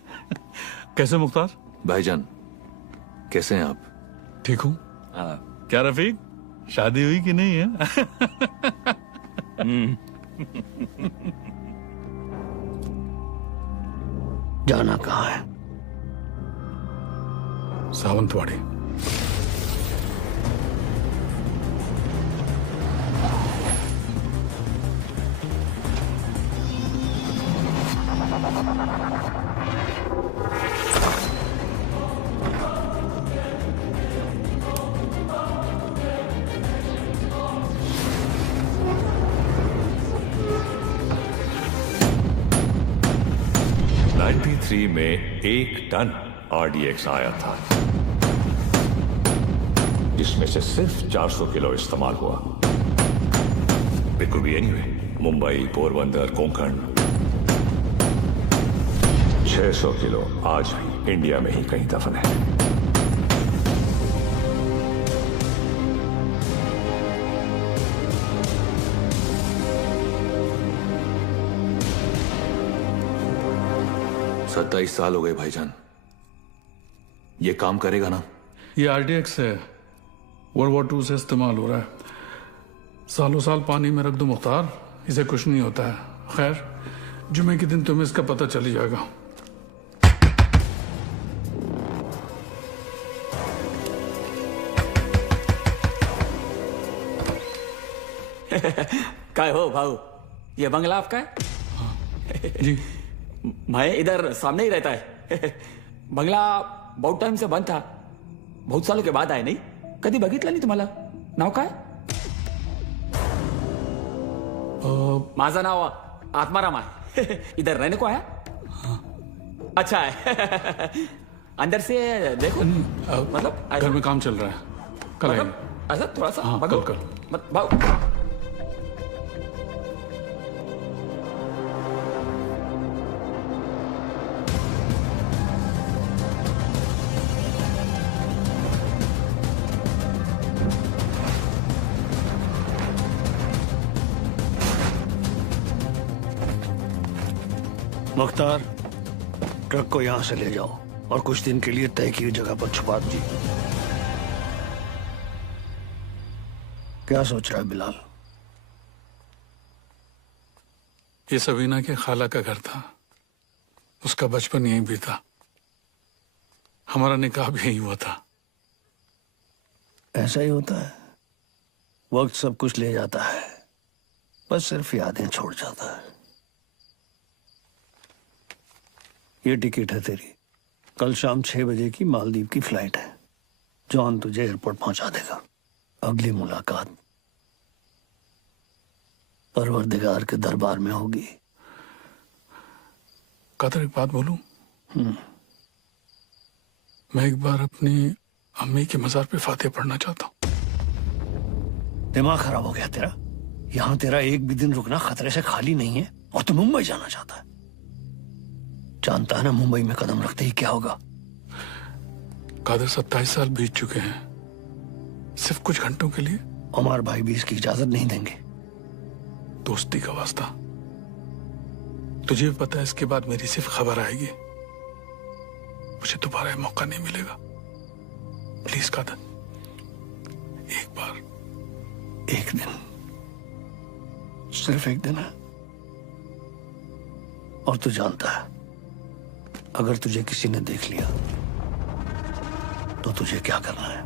कैसे मुख्तार? भाईजान कैसे हैं आप? ठीक हूँ। क्या रफीक, शादी हुई कि नहीं है? जाना कहाँ है? सावंतवाड़ी। में 1 टन RDX आया था। जिसमें से सिर्फ 400 किलो इस्तेमाल हुआ। It could be anyway, Mumbai, Porbandar, Konkan. 600 kilo आज भी इंडिया में ही कहीं दफन है। सत्ताईस साल हो गए भाईजान। ये काम करेगा ना? ये RDX है, वर्ल्ड वॉर 2 से इस्तेमाल हो रहा है। सालों साल पानी में रख दो मुख्तार, इसे कुछ नहीं होता है। खैर, जुमे के दिन तुम्हें इसका पता चल ही जाएगा। काय हो भाऊ, ये बंगला आपका है? जी। मैं इधर सामने ही रहता है। बंगला बहुत टाइम से बंद था, बहुत सालों के बाद आए। नहीं कधी बघितलं नाही तुम्हाला? नाव काय? माझं नाव आत्माराम आहे। इधर रहने को आया? अच्छा है। अंदर से देखो। मतलब घर में काम चल रहा है, कल आएंगे। ऐसा थोड़ा सा हाँ, भागो। कल। भाऊ मुख्तार, ट्रक को यहां से ले जाओ और कुछ दिन के लिए तय की जगह पर छुपा दीजिए। क्या सोच रहा है बिलाल? ये सबीना के खाला का घर था, उसका बचपन यहीं बीता, हमारा निकाह भी यहीं हुआ था। ऐसा ही होता है, वक्त सब कुछ ले जाता है, बस सिर्फ यादें छोड़ जाता है। ये टिकट है तेरी, कल शाम 6 बजे की मालदीव की फ्लाइट है। जॉन तुझे एयरपोर्ट पहुंचा देगा। अगली मुलाकात परवरदिगार के दरबार में होगी। कादर, एक बात बोलूं? मैं एक बार अपनी अम्मी के मजार पे फातिहा पढ़ना चाहता हूँ। दिमाग खराब हो गया तेरा? यहाँ तेरा एक भी दिन रुकना खतरे से खाली नहीं है और तू मुंबई जाना चाहता है। जानता है ना मुंबई में कदम रखते ही क्या होगा? कादर, 27 साल बीत चुके हैं, सिर्फ कुछ घंटों के लिए। उमर भाई भी इसकी इजाजत नहीं देंगे। दोस्ती का वास्ता, तुझे भी पता है इसके बाद मेरी सिर्फ खबर आएगी, मुझे दोबारा यह मौका नहीं मिलेगा। प्लीज कादर, एक बार। एक दिन, सिर्फ एक दिन है। और तू जानता है, अगर तुझे किसी ने देख लिया तो तुझे क्या करना है?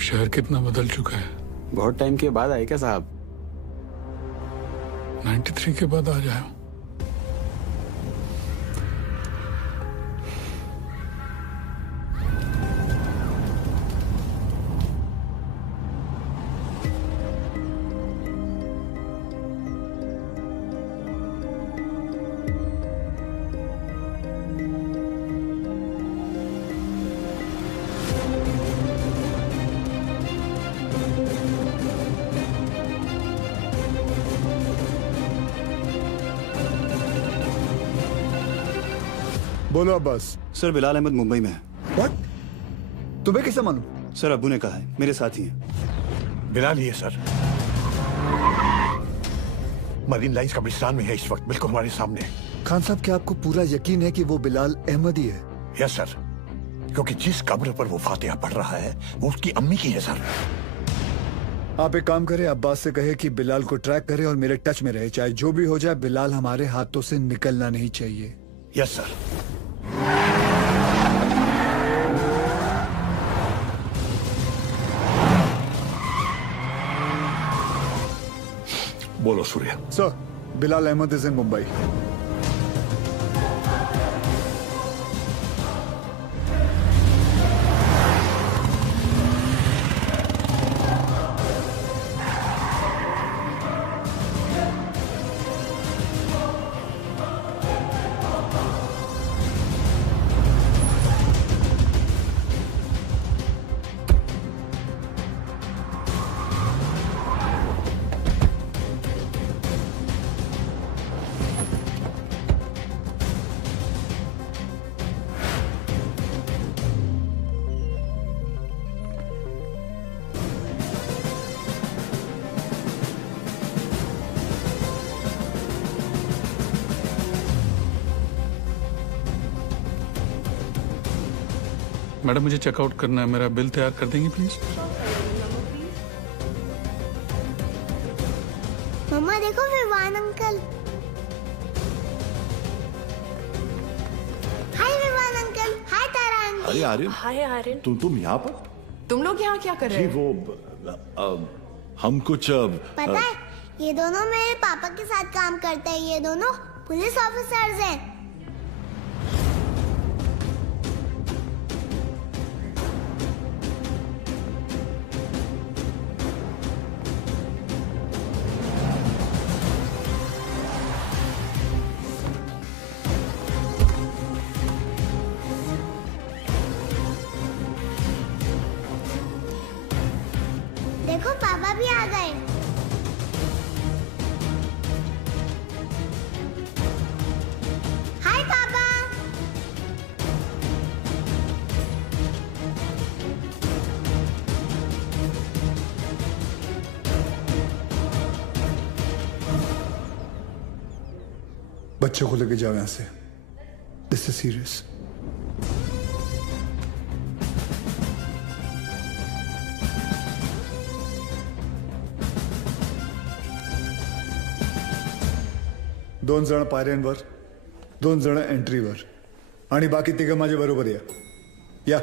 शहर कितना बदल चुका है। बहुत टाइम के बाद आए क्या साहब? 93 के बाद आ जाए। बोलो अब्बास। सर, बिलाल अहमद मुंबई में है। व्हाट? तुम्हें कैसे मालूम? सर, अब्बू ने कहा है, मेरे साथ ही है। बिलाल ही है सर, मरीन लाइन्स कब्रिस्तान में है इस वक्त, बिल्कुल हमारे सामने। खान साहब, क्या आपको पूरा यकीन है कि वो बिलाल अहमद ही है? यस सर, क्योंकि जिस कब्र पर वो फातिहा पढ़ रहा है वो उसकी अम्मी की है सर। आप एक काम करें, अब्बास से कहे कि बिलाल को ट्रैक करे और मेरे टच में रहे। चाहे जो भी हो जाए, बिलाल हमारे हाथों से निकलना नहीं चाहिए। Yes sir. बोलो Surya. Sir, Bilal Ahmed is in Mumbai. Madam मुझे चेकआउट करना है, मेरा बिल तैयार कर देंगे प्लीज? मम्मा देखो विवान अंकल। हाय विवान अंकल। हाय तारा अंकल। अरे आर्यन, हाय आर्यन। तुम यहाँ पर? तुम लोग यहाँ क्या कर रहे जी हो? वो हम कुछ पता है ये दोनों मेरे पापा के साथ काम करते हैं। ये दोनों पुलिस ऑफिसर्स हैं। देखो पापा भी आ गए। हाय पापा। बच्चों को लेके जाओ यहाँ से। This is serious. दोन जण पायऱ्यांवर, दोन जण एंट्रीवर आणि बाकी तिघं माझ्या बरोबर या।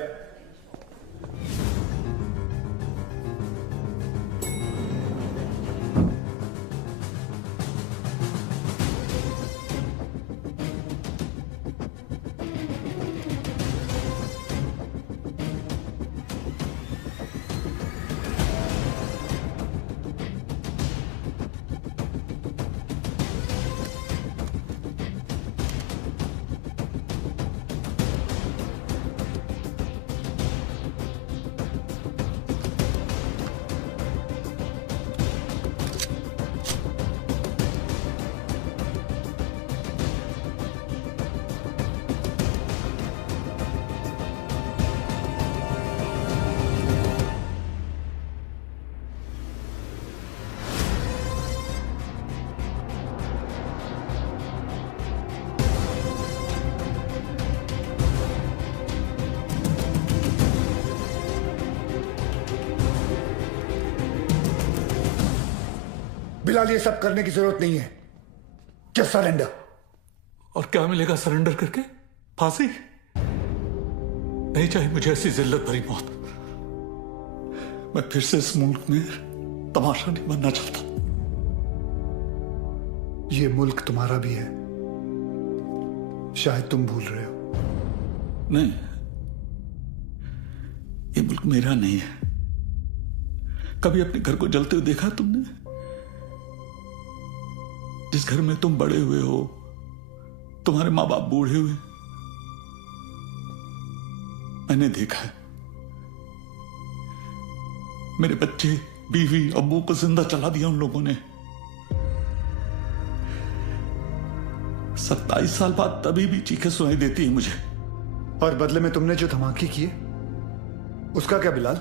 बिलाल, ये सब करने की जरूरत नहीं है। Just surrender. और क्या मिलेगा सरेंडर करके? फांसी? नहीं चाहिए मुझे ऐसी जिल्लत भरी मौत। मैं फिर से इस मुल्क में तमाशा नहीं बनना चाहता। ये मुल्क तुम्हारा भी है, शायद तुम भूल रहे हो। नहीं, ये मुल्क मेरा नहीं है। कभी अपने घर को जलते हुए देखा तुमने? जिस घर में तुम बड़े हुए हो, तुम्हारे माँ बाप बूढ़े हुए, मैंने देखा है। मेरे बच्चे, बीवी, अब्बू को जिंदा चला दिया उन लोगों ने। 27 साल बाद तभी भी चीखें सुनाई देती है मुझे। और बदले में तुमने जो धमाके किए, उसका क्या बिलाल?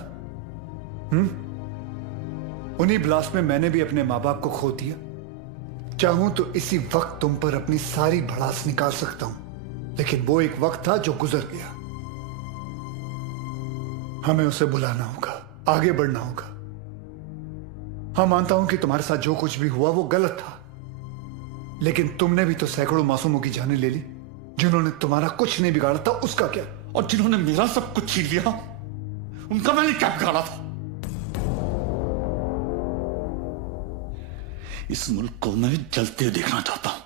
उन्हीं ब्लास्ट में मैंने भी अपने माँ बाप को खो दिया। चाहूं तो इसी वक्त तुम पर अपनी सारी भड़ास निकाल सकता हूं, लेकिन वो एक वक्त था जो गुजर गया। हमें उसे बुलाना होगा, आगे बढ़ना होगा। हाँ, मानता हूं कि तुम्हारे साथ जो कुछ भी हुआ वो गलत था, लेकिन तुमने भी तो सैकड़ों मासूमों की जानें ले ली। जिन्होंने तुम्हारा कुछ नहीं बिगाड़ा था, उसका क्या? और जिन्होंने मेरा सब कुछ छीन लिया, उनका मैंने क्या बिगाड़ा था? इस मुल्क को मैं जलते हुए देखना चाहता हूं,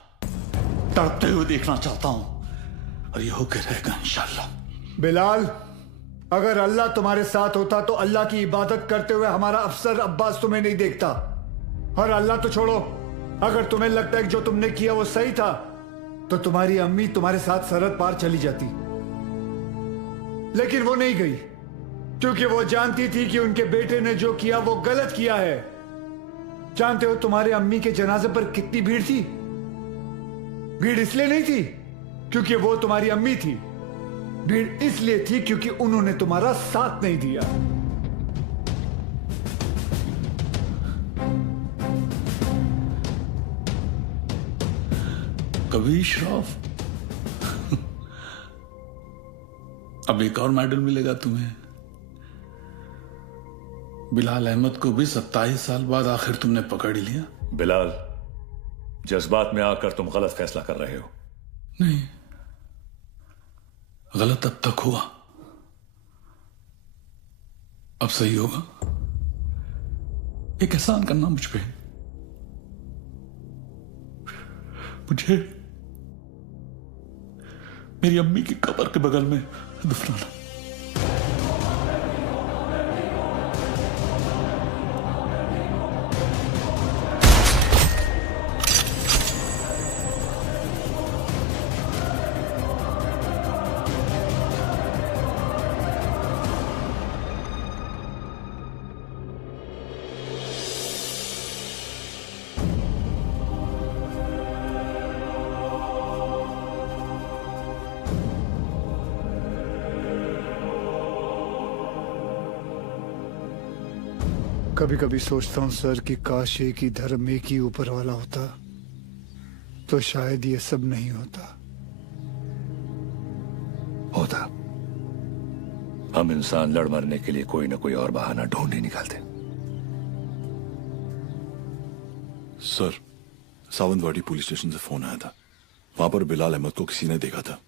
तड़पते हुए देखना चाहता हूं, और ये होकर रहेगा इंशाल्लाह। बिलाल, अगर अल्लाह तुम्हारे साथ होता तो अल्लाह की इबादत करते हुए हमारा अफसर अब्बास तुम्हें नहीं देखता। और अल्लाह तो छोड़ो, अगर तुम्हें लगता है कि जो तुमने किया वो सही था, तो तुम्हारी अम्मी तुम्हारे साथ सरहद पार चली जाती। लेकिन वो नहीं गई, क्योंकि वो जानती थी कि उनके बेटे ने जो किया वो गलत किया है। जानते हो तुम्हारे अम्मी के जनाजे पर कितनी भीड़ थी? भीड़ इसलिए नहीं थी क्योंकि वो तुम्हारी अम्मी थी, भीड़ इसलिए थी क्योंकि उन्होंने तुम्हारा साथ नहीं दिया। कभी श्रॉफ अब एक और मेडल मिलेगा तुम्हें। बिलाल अहमद को भी 27 साल बाद आखिर तुमने पकड़ ही लिया। बिलाल, जज्बात में आकर तुम गलत फैसला कर रहे हो। नहीं, गलत अब तक हुआ, अब सही होगा। एक एहसान करना मुझ पे, मुझे मेरी अम्मी की कब्र के बगल में दफनाना। कभी कभी सोचता हूँ सर कि काश एक ही धर्म एक ही ऊपर वाला होता तो शायद ये सब नहीं होता। हम इंसान लड़ मरने के लिए कोई ना कोई और बहाना ढूंढ ही निकालते। सर, सावंतवाड़ी पुलिस स्टेशन से फोन आया था। वहां पर बिलाल अहमद को किसी ने देखा था।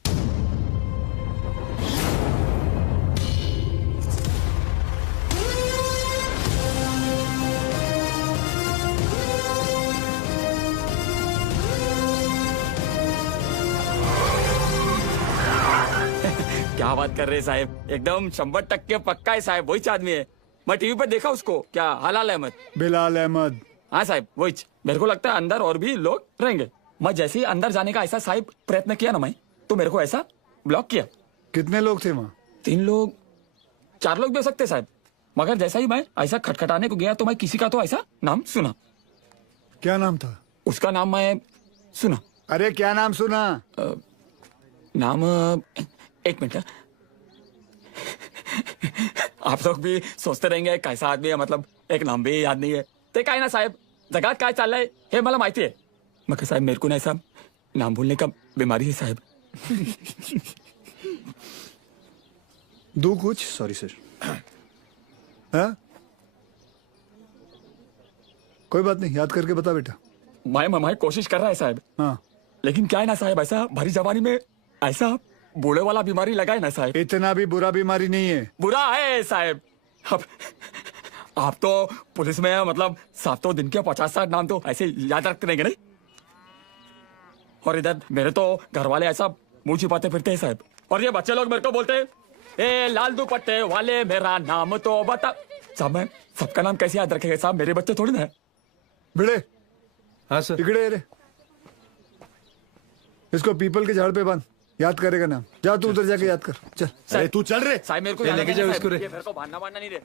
क्या बात कर रहे हैं साहब, एकदम 100% पक्का है साहब, वही आदमी है। मैं टीवी पर देखा उसको। क्या हलाल अहमद? बिलाल अहमद। हाँ साहब वही। मेरे को लगता है अंदर और भी लोग रहेंगे। मैं जैसे ही अंदर जाने का ऐसा साहब प्रयत्न किया ना मैं, तो मेरे को ऐसा ब्लॉक किया। कितने लोग थे वहाँ? 3 लोग 4 लोग भी हो सकते साहब, मगर जैसा ही मैं ऐसा खटखटाने को गया तो मैं किसी का तो ऐसा नाम सुना। क्या नाम था उसका? नाम मैं सुना। अरे क्या नाम सुना? नाम एक मिनट। आप लोग भी सोचते रहेंगे कैसा आदमी है, मतलब एक नाम भी याद नहीं है। ते काय ना साहेब, जगात काय चाललंय हे मला माहिती है, मगर साहेब मेरे को ना ऐसा नाम भूलने का बीमारी है साहेब। दो कुछ। Sorry sir. हाँ? कोई बात नहीं, याद करके बता बेटा। मैं कोशिश कर रहा है साहब। हाँ। लेकिन क्या है ना साहब, ऐसा भरी जवानी में ऐसा बूढ़े वाला बीमारी लगा है ना साहब। इतना भी बुरा बीमारी नहीं है। बुरा है साहब। अब आप तो पुलिस में है, मतलब 7 दिन के 50-60 नाम तो ऐसे याद रखते रहेंगे नहीं। और इधर मेरे तो घर वाले ऐसा मुंह छिपाते फिरते हैं साहब। और ये बच्चे लोग मेरे को बोलते हैं, ए लाल दुपट्टे वाले मेरा नाम तो बता। साहब मैं सबका नाम कैसे याद रखेगा साहब, मेरे बच्चे थोड़ी ना है। भिड़े। हाँ सर। बिगड़े रे। इसको पीपल के झाड़ पे बांध, याद करेगा नाम। जा तू उधर जाके याद कर। चल। अरे तू चल रे साहब मेरे को लेके जाओ इसको रे। ये मेरे को भानना वानना नहीं रे,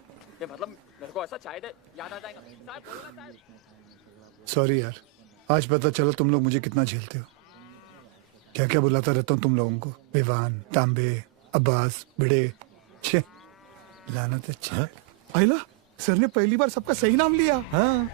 ये मतलब मेरे को ऐसा चाहे याद आ जाएगा साहब। बोलना साहब। सॉरी यार, आज पता चला तुम लोग मुझे कितना झेलते हो। क्या क्या बुलाता रहता हूँ तुम लोगों को, विवान, तांबे, अब्बास, भिड़े। छे लानत। अच्छा आइला सर ने पहली बार सबका सही नाम लिया। हाँ।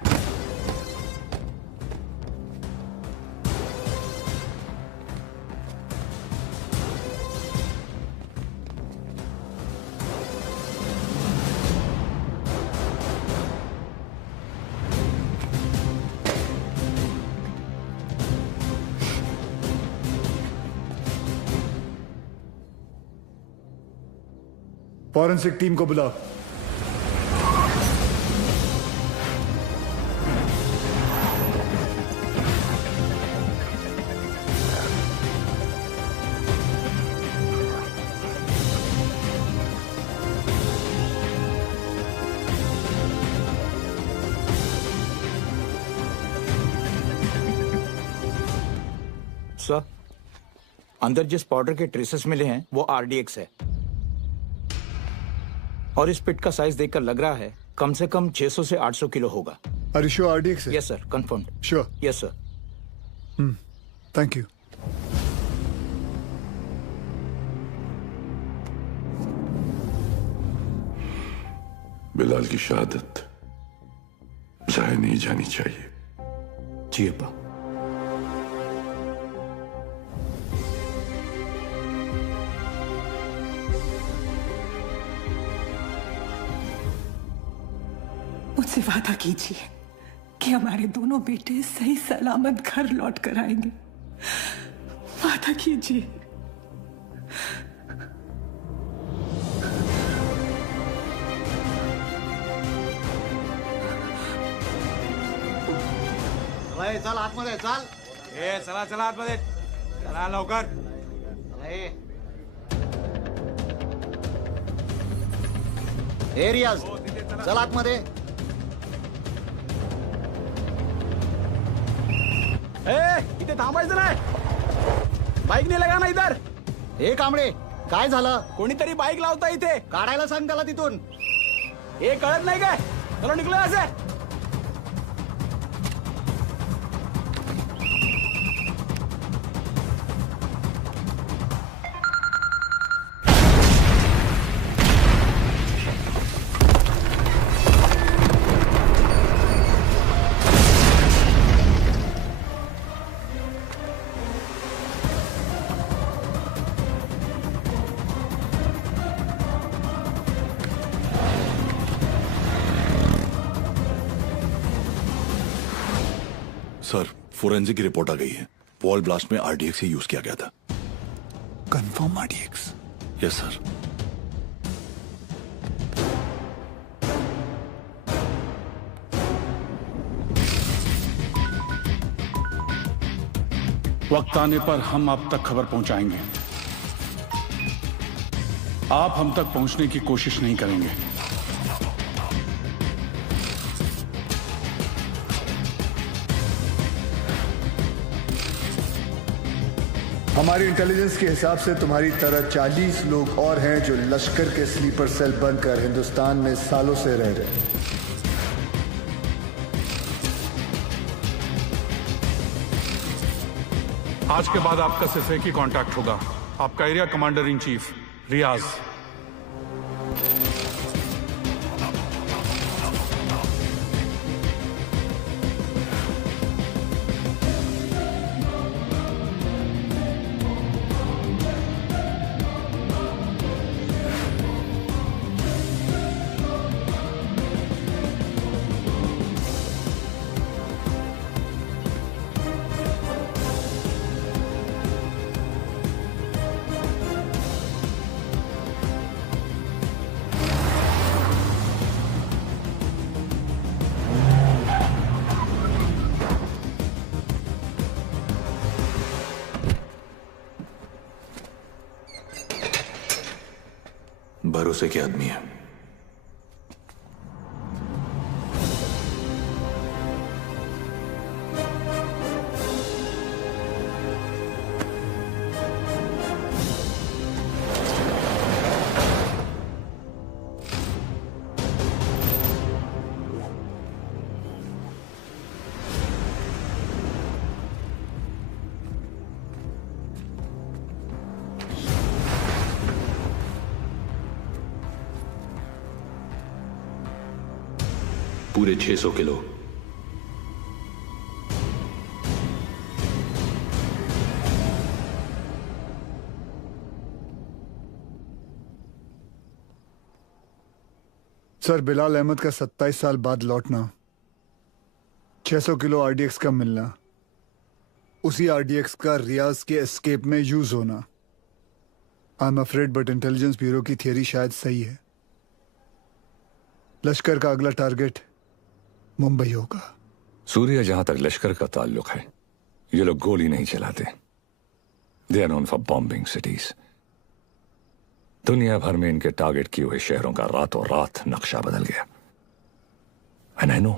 फॉरेंसिक टीम को बुलाओ। सर, अंदर जिस पाउडर के ट्रेसेस मिले हैं वो आरडीएक्स है, और इस पिट का साइज देखकर लग रहा है कम से कम 600 से 800 किलो होगा। Are you sure RDX है? Yes sir, confirmed. Sure? Yes sir. Thank you. Bilal की शहादत जाया नहीं जानी चाहिए। जी अब्बा। मुझसे वादा कीजिए कि हमारे दोनों बेटे सही सलामत घर लौट कर आएंगे। वादा कीजिए। चल आतमध्ये चल। चला चला आतमध्ये चला लवकर। रियाज चल आतमध्ये। इथे थांबायचं नाही। बाईक नाही लगा ना इधर। हे कांबळे काय झालं? कोणीतरी बाईक लावता इथे। काढायला सांग त्याला तिथून। हे कळत नाही काय? चलो निघलो असे। सर, फोरेंसिक की रिपोर्ट आ गई है। वॉल ब्लास्ट में आरडीएक्स ही यूज किया गया था। Confirm RDX? Yes sir. वक्त आने पर हम आप तक खबर पहुंचाएंगे। आप हम तक पहुंचने की कोशिश नहीं करेंगे। हमारी इंटेलिजेंस के हिसाब से तुम्हारी तरह 40 लोग और हैं जो लश्कर के स्लीपर सेल बनकर हिंदुस्तान में सालों से रह रहे हैं। आज के बाद आपका सिर्फ एक ही कांटेक्ट होगा, आपका एरिया कमांडर इन चीफ रियाज। भरोसे के आदमी है। पूरे 600 किलो। सर, बिलाल अहमद का 27 साल बाद लौटना, 600 किलो आरडीएक्स का मिलना, उसी आरडीएक्स का रियाज के एस्केप में यूज होना। I am afraid but intelligence bureau की थियरी शायद सही है। लश्कर का अगला टारगेट मुंबई होगा। सूर्या, जहां तक लश्कर का ताल्लुक है, ये लोग गोली नहीं चलाते। They are known for bombing cities. दुनिया भर में इनके टारगेट किए हुए शहरों का रातों रात नक्शा बदल गया। एंड आई नो,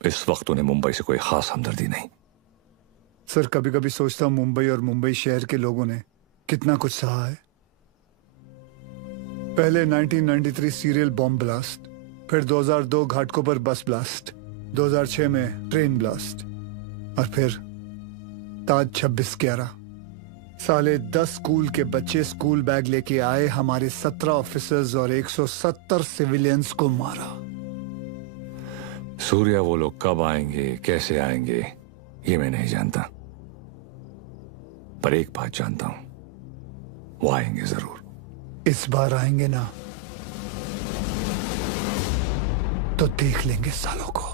इस वक्त उन्हें मुंबई से कोई खास हमदर्दी नहीं। सर, कभी कभी सोचता हूं मुंबई और मुंबई शहर के लोगों ने कितना कुछ सहा है। पहले 1993 सीरियल बॉम्ब ब्लास्ट, फिर 2002 घाटकोपर बस ब्लास्ट, 2006 में ट्रेन ब्लास्ट, और फिर ताज 26/11। साले 10 स्कूल के बच्चे स्कूल बैग लेके आए, हमारे 17 ऑफिसर्स और 170 सिविलियंस को मारा। सूर्या, वो लोग कब आएंगे, कैसे आएंगे, ये मैं नहीं जानता, पर एक बात जानता हूं, वो आएंगे जरूर। इस बार आएंगे ना? तो देख लेंगे सालों को।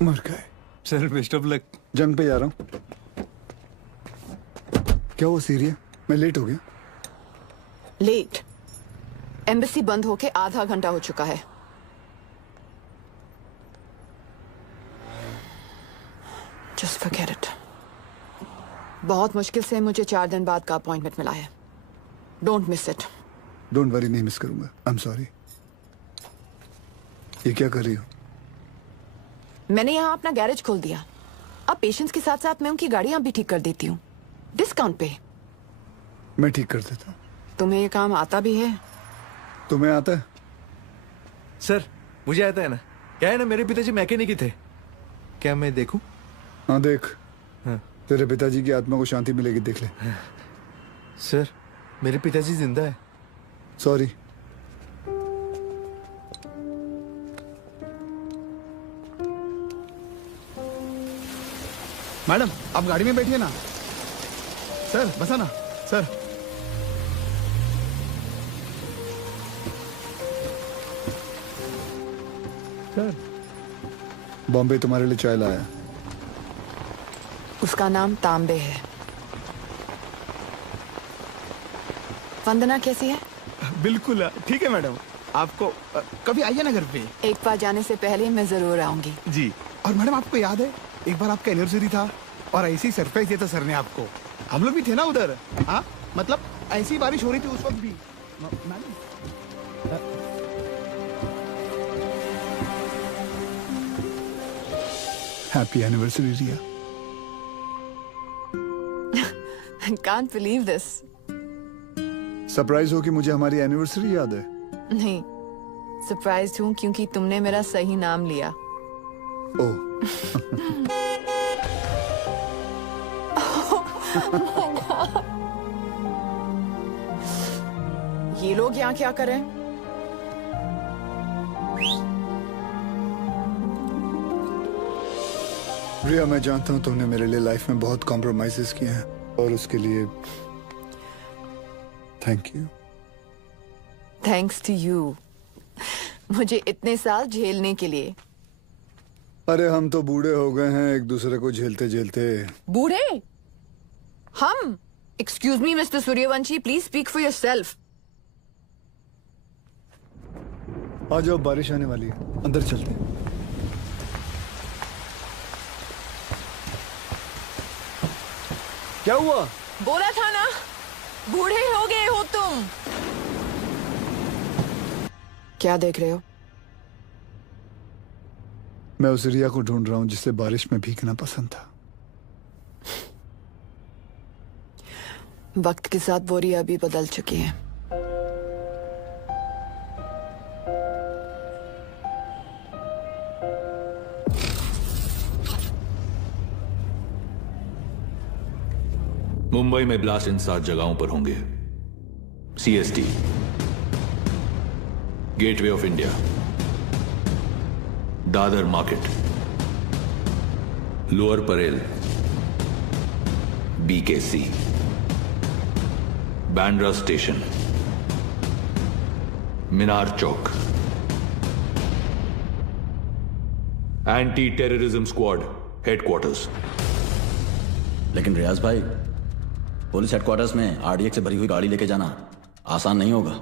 मर गए। Sir best of luck. जंग पे जा रहा हूँ। क्या वो सीरिया? मैं लेट हो गया। लेट? एम्बेसी बंद होके आधा घंटा हो चुका है। Just forget it. बहुत मुश्किल से मुझे 4 दिन बाद का अपॉइंटमेंट मिला है। Don't miss it. Don't worry, नहीं मिस करूंगा। आई एम सॉरी। ये क्या कर रही हो? मैंने यहाँ अपना गैरेज खोल दिया। अब पेशेंट्स के साथ साथ मैं उनकी गाड़ियां भी ठीक कर देती हूँ, डिस्काउंट पे। मैं ठीक कर देता हूँ। तुम्हें ये काम आता भी है? तुम्हें आता है? सर मुझे आता है ना। क्या है ना, मेरे पिताजी मैकेनिक ही थे। क्या मैं देखूं? हाँ देख। हाँ। तेरे पिताजी की आत्मा को शांति मिलेगी, देख ले। सर मेरे पिताजी जिंदा है। सॉरी। मैडम आप गाड़ी में बैठिए ना। सर बसा ना सर। सर बॉम्बे तुम्हारे लिए चाय लाया। उसका नाम तांबे है। वंदना कैसी है? बिल्कुल ठीक है मैडम। आपको कभी आइए ना घर पे। एक बार जाने से पहले मैं जरूर आऊंगी। जी। और मैडम आपको याद है एक बार आपका एनिवर्सरी था और ऐसी सरप्राइज दिया था सर ने आपको। हम लोग भी थे ना उधर। हाँ मतलब ऐसी बारिश हो रही थी उस वक्त भी। Madam happy anniversary Riya. Can't believe this. Surprise हो कि मुझे हमारी एनिवर्सरी याद है? नहीं, सरप्राइज हूँ क्योंकि तुमने मेरा सही नाम लिया। ओह। ये लोग यहाँ क्या कर रहे हैं? रिया मैं जानता हूँ तुमने मेरे लिए लाइफ में बहुत कॉम्प्रोमाइजेस किए हैं और उसके लिए thank you. Thanks to you, मुझे इतने साल झेलने के लिए। अरे हम तो बूढ़े हो गए हैं एक दूसरे को झेलते झेलते। बूढ़े? हम? Excuse me mister Suryavanshi, please speak for yourself. आ जाओ, बारिश आने वाली है, अंदर चलते हैं। क्या हुआ? बोला था ना, बूढ़े हो गए हो तुम। क्या देख रहे हो? मैं उस रिया को ढूंढ रहा हूं जिसे बारिश में भीगना पसंद था। वक्त के साथ वो रिया भी बदल चुकी है। मुंबई में ब्लास्ट इन 7 जगहों पर होंगे। CST, gateway of India, Dadar market, lower Parel, BKC, Bandra station, Minar Chowk. Anti terrorism squad headquarters. लेकिन रियाज भाई, पुलिस हेडक्वार्टर्स में RDX से भरी हुई गाड़ी लेके जाना आसान नहीं होगा।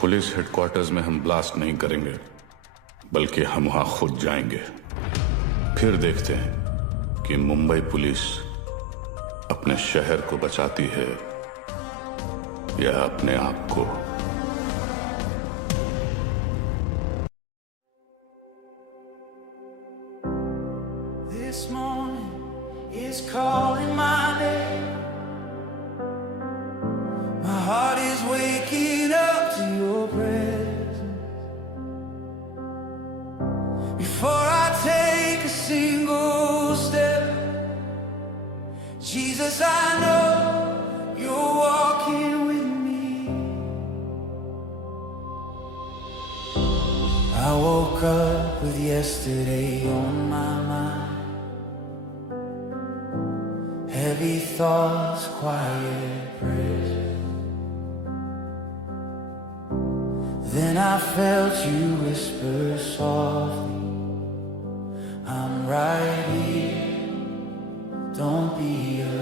पुलिस हेडक्वार्टर्स में हम ब्लास्ट नहीं करेंगे, बल्कि हम वहां खुद जाएंगे। फिर देखते हैं कि मुंबई पुलिस अपने शहर को बचाती है या अपने आप को। This morning is calling my name. My heart is waking up to your presence. yesterday on my mind. Heavy thoughts, quiet prayers. Then I felt you whisper softly, I'm right here, don't be alone.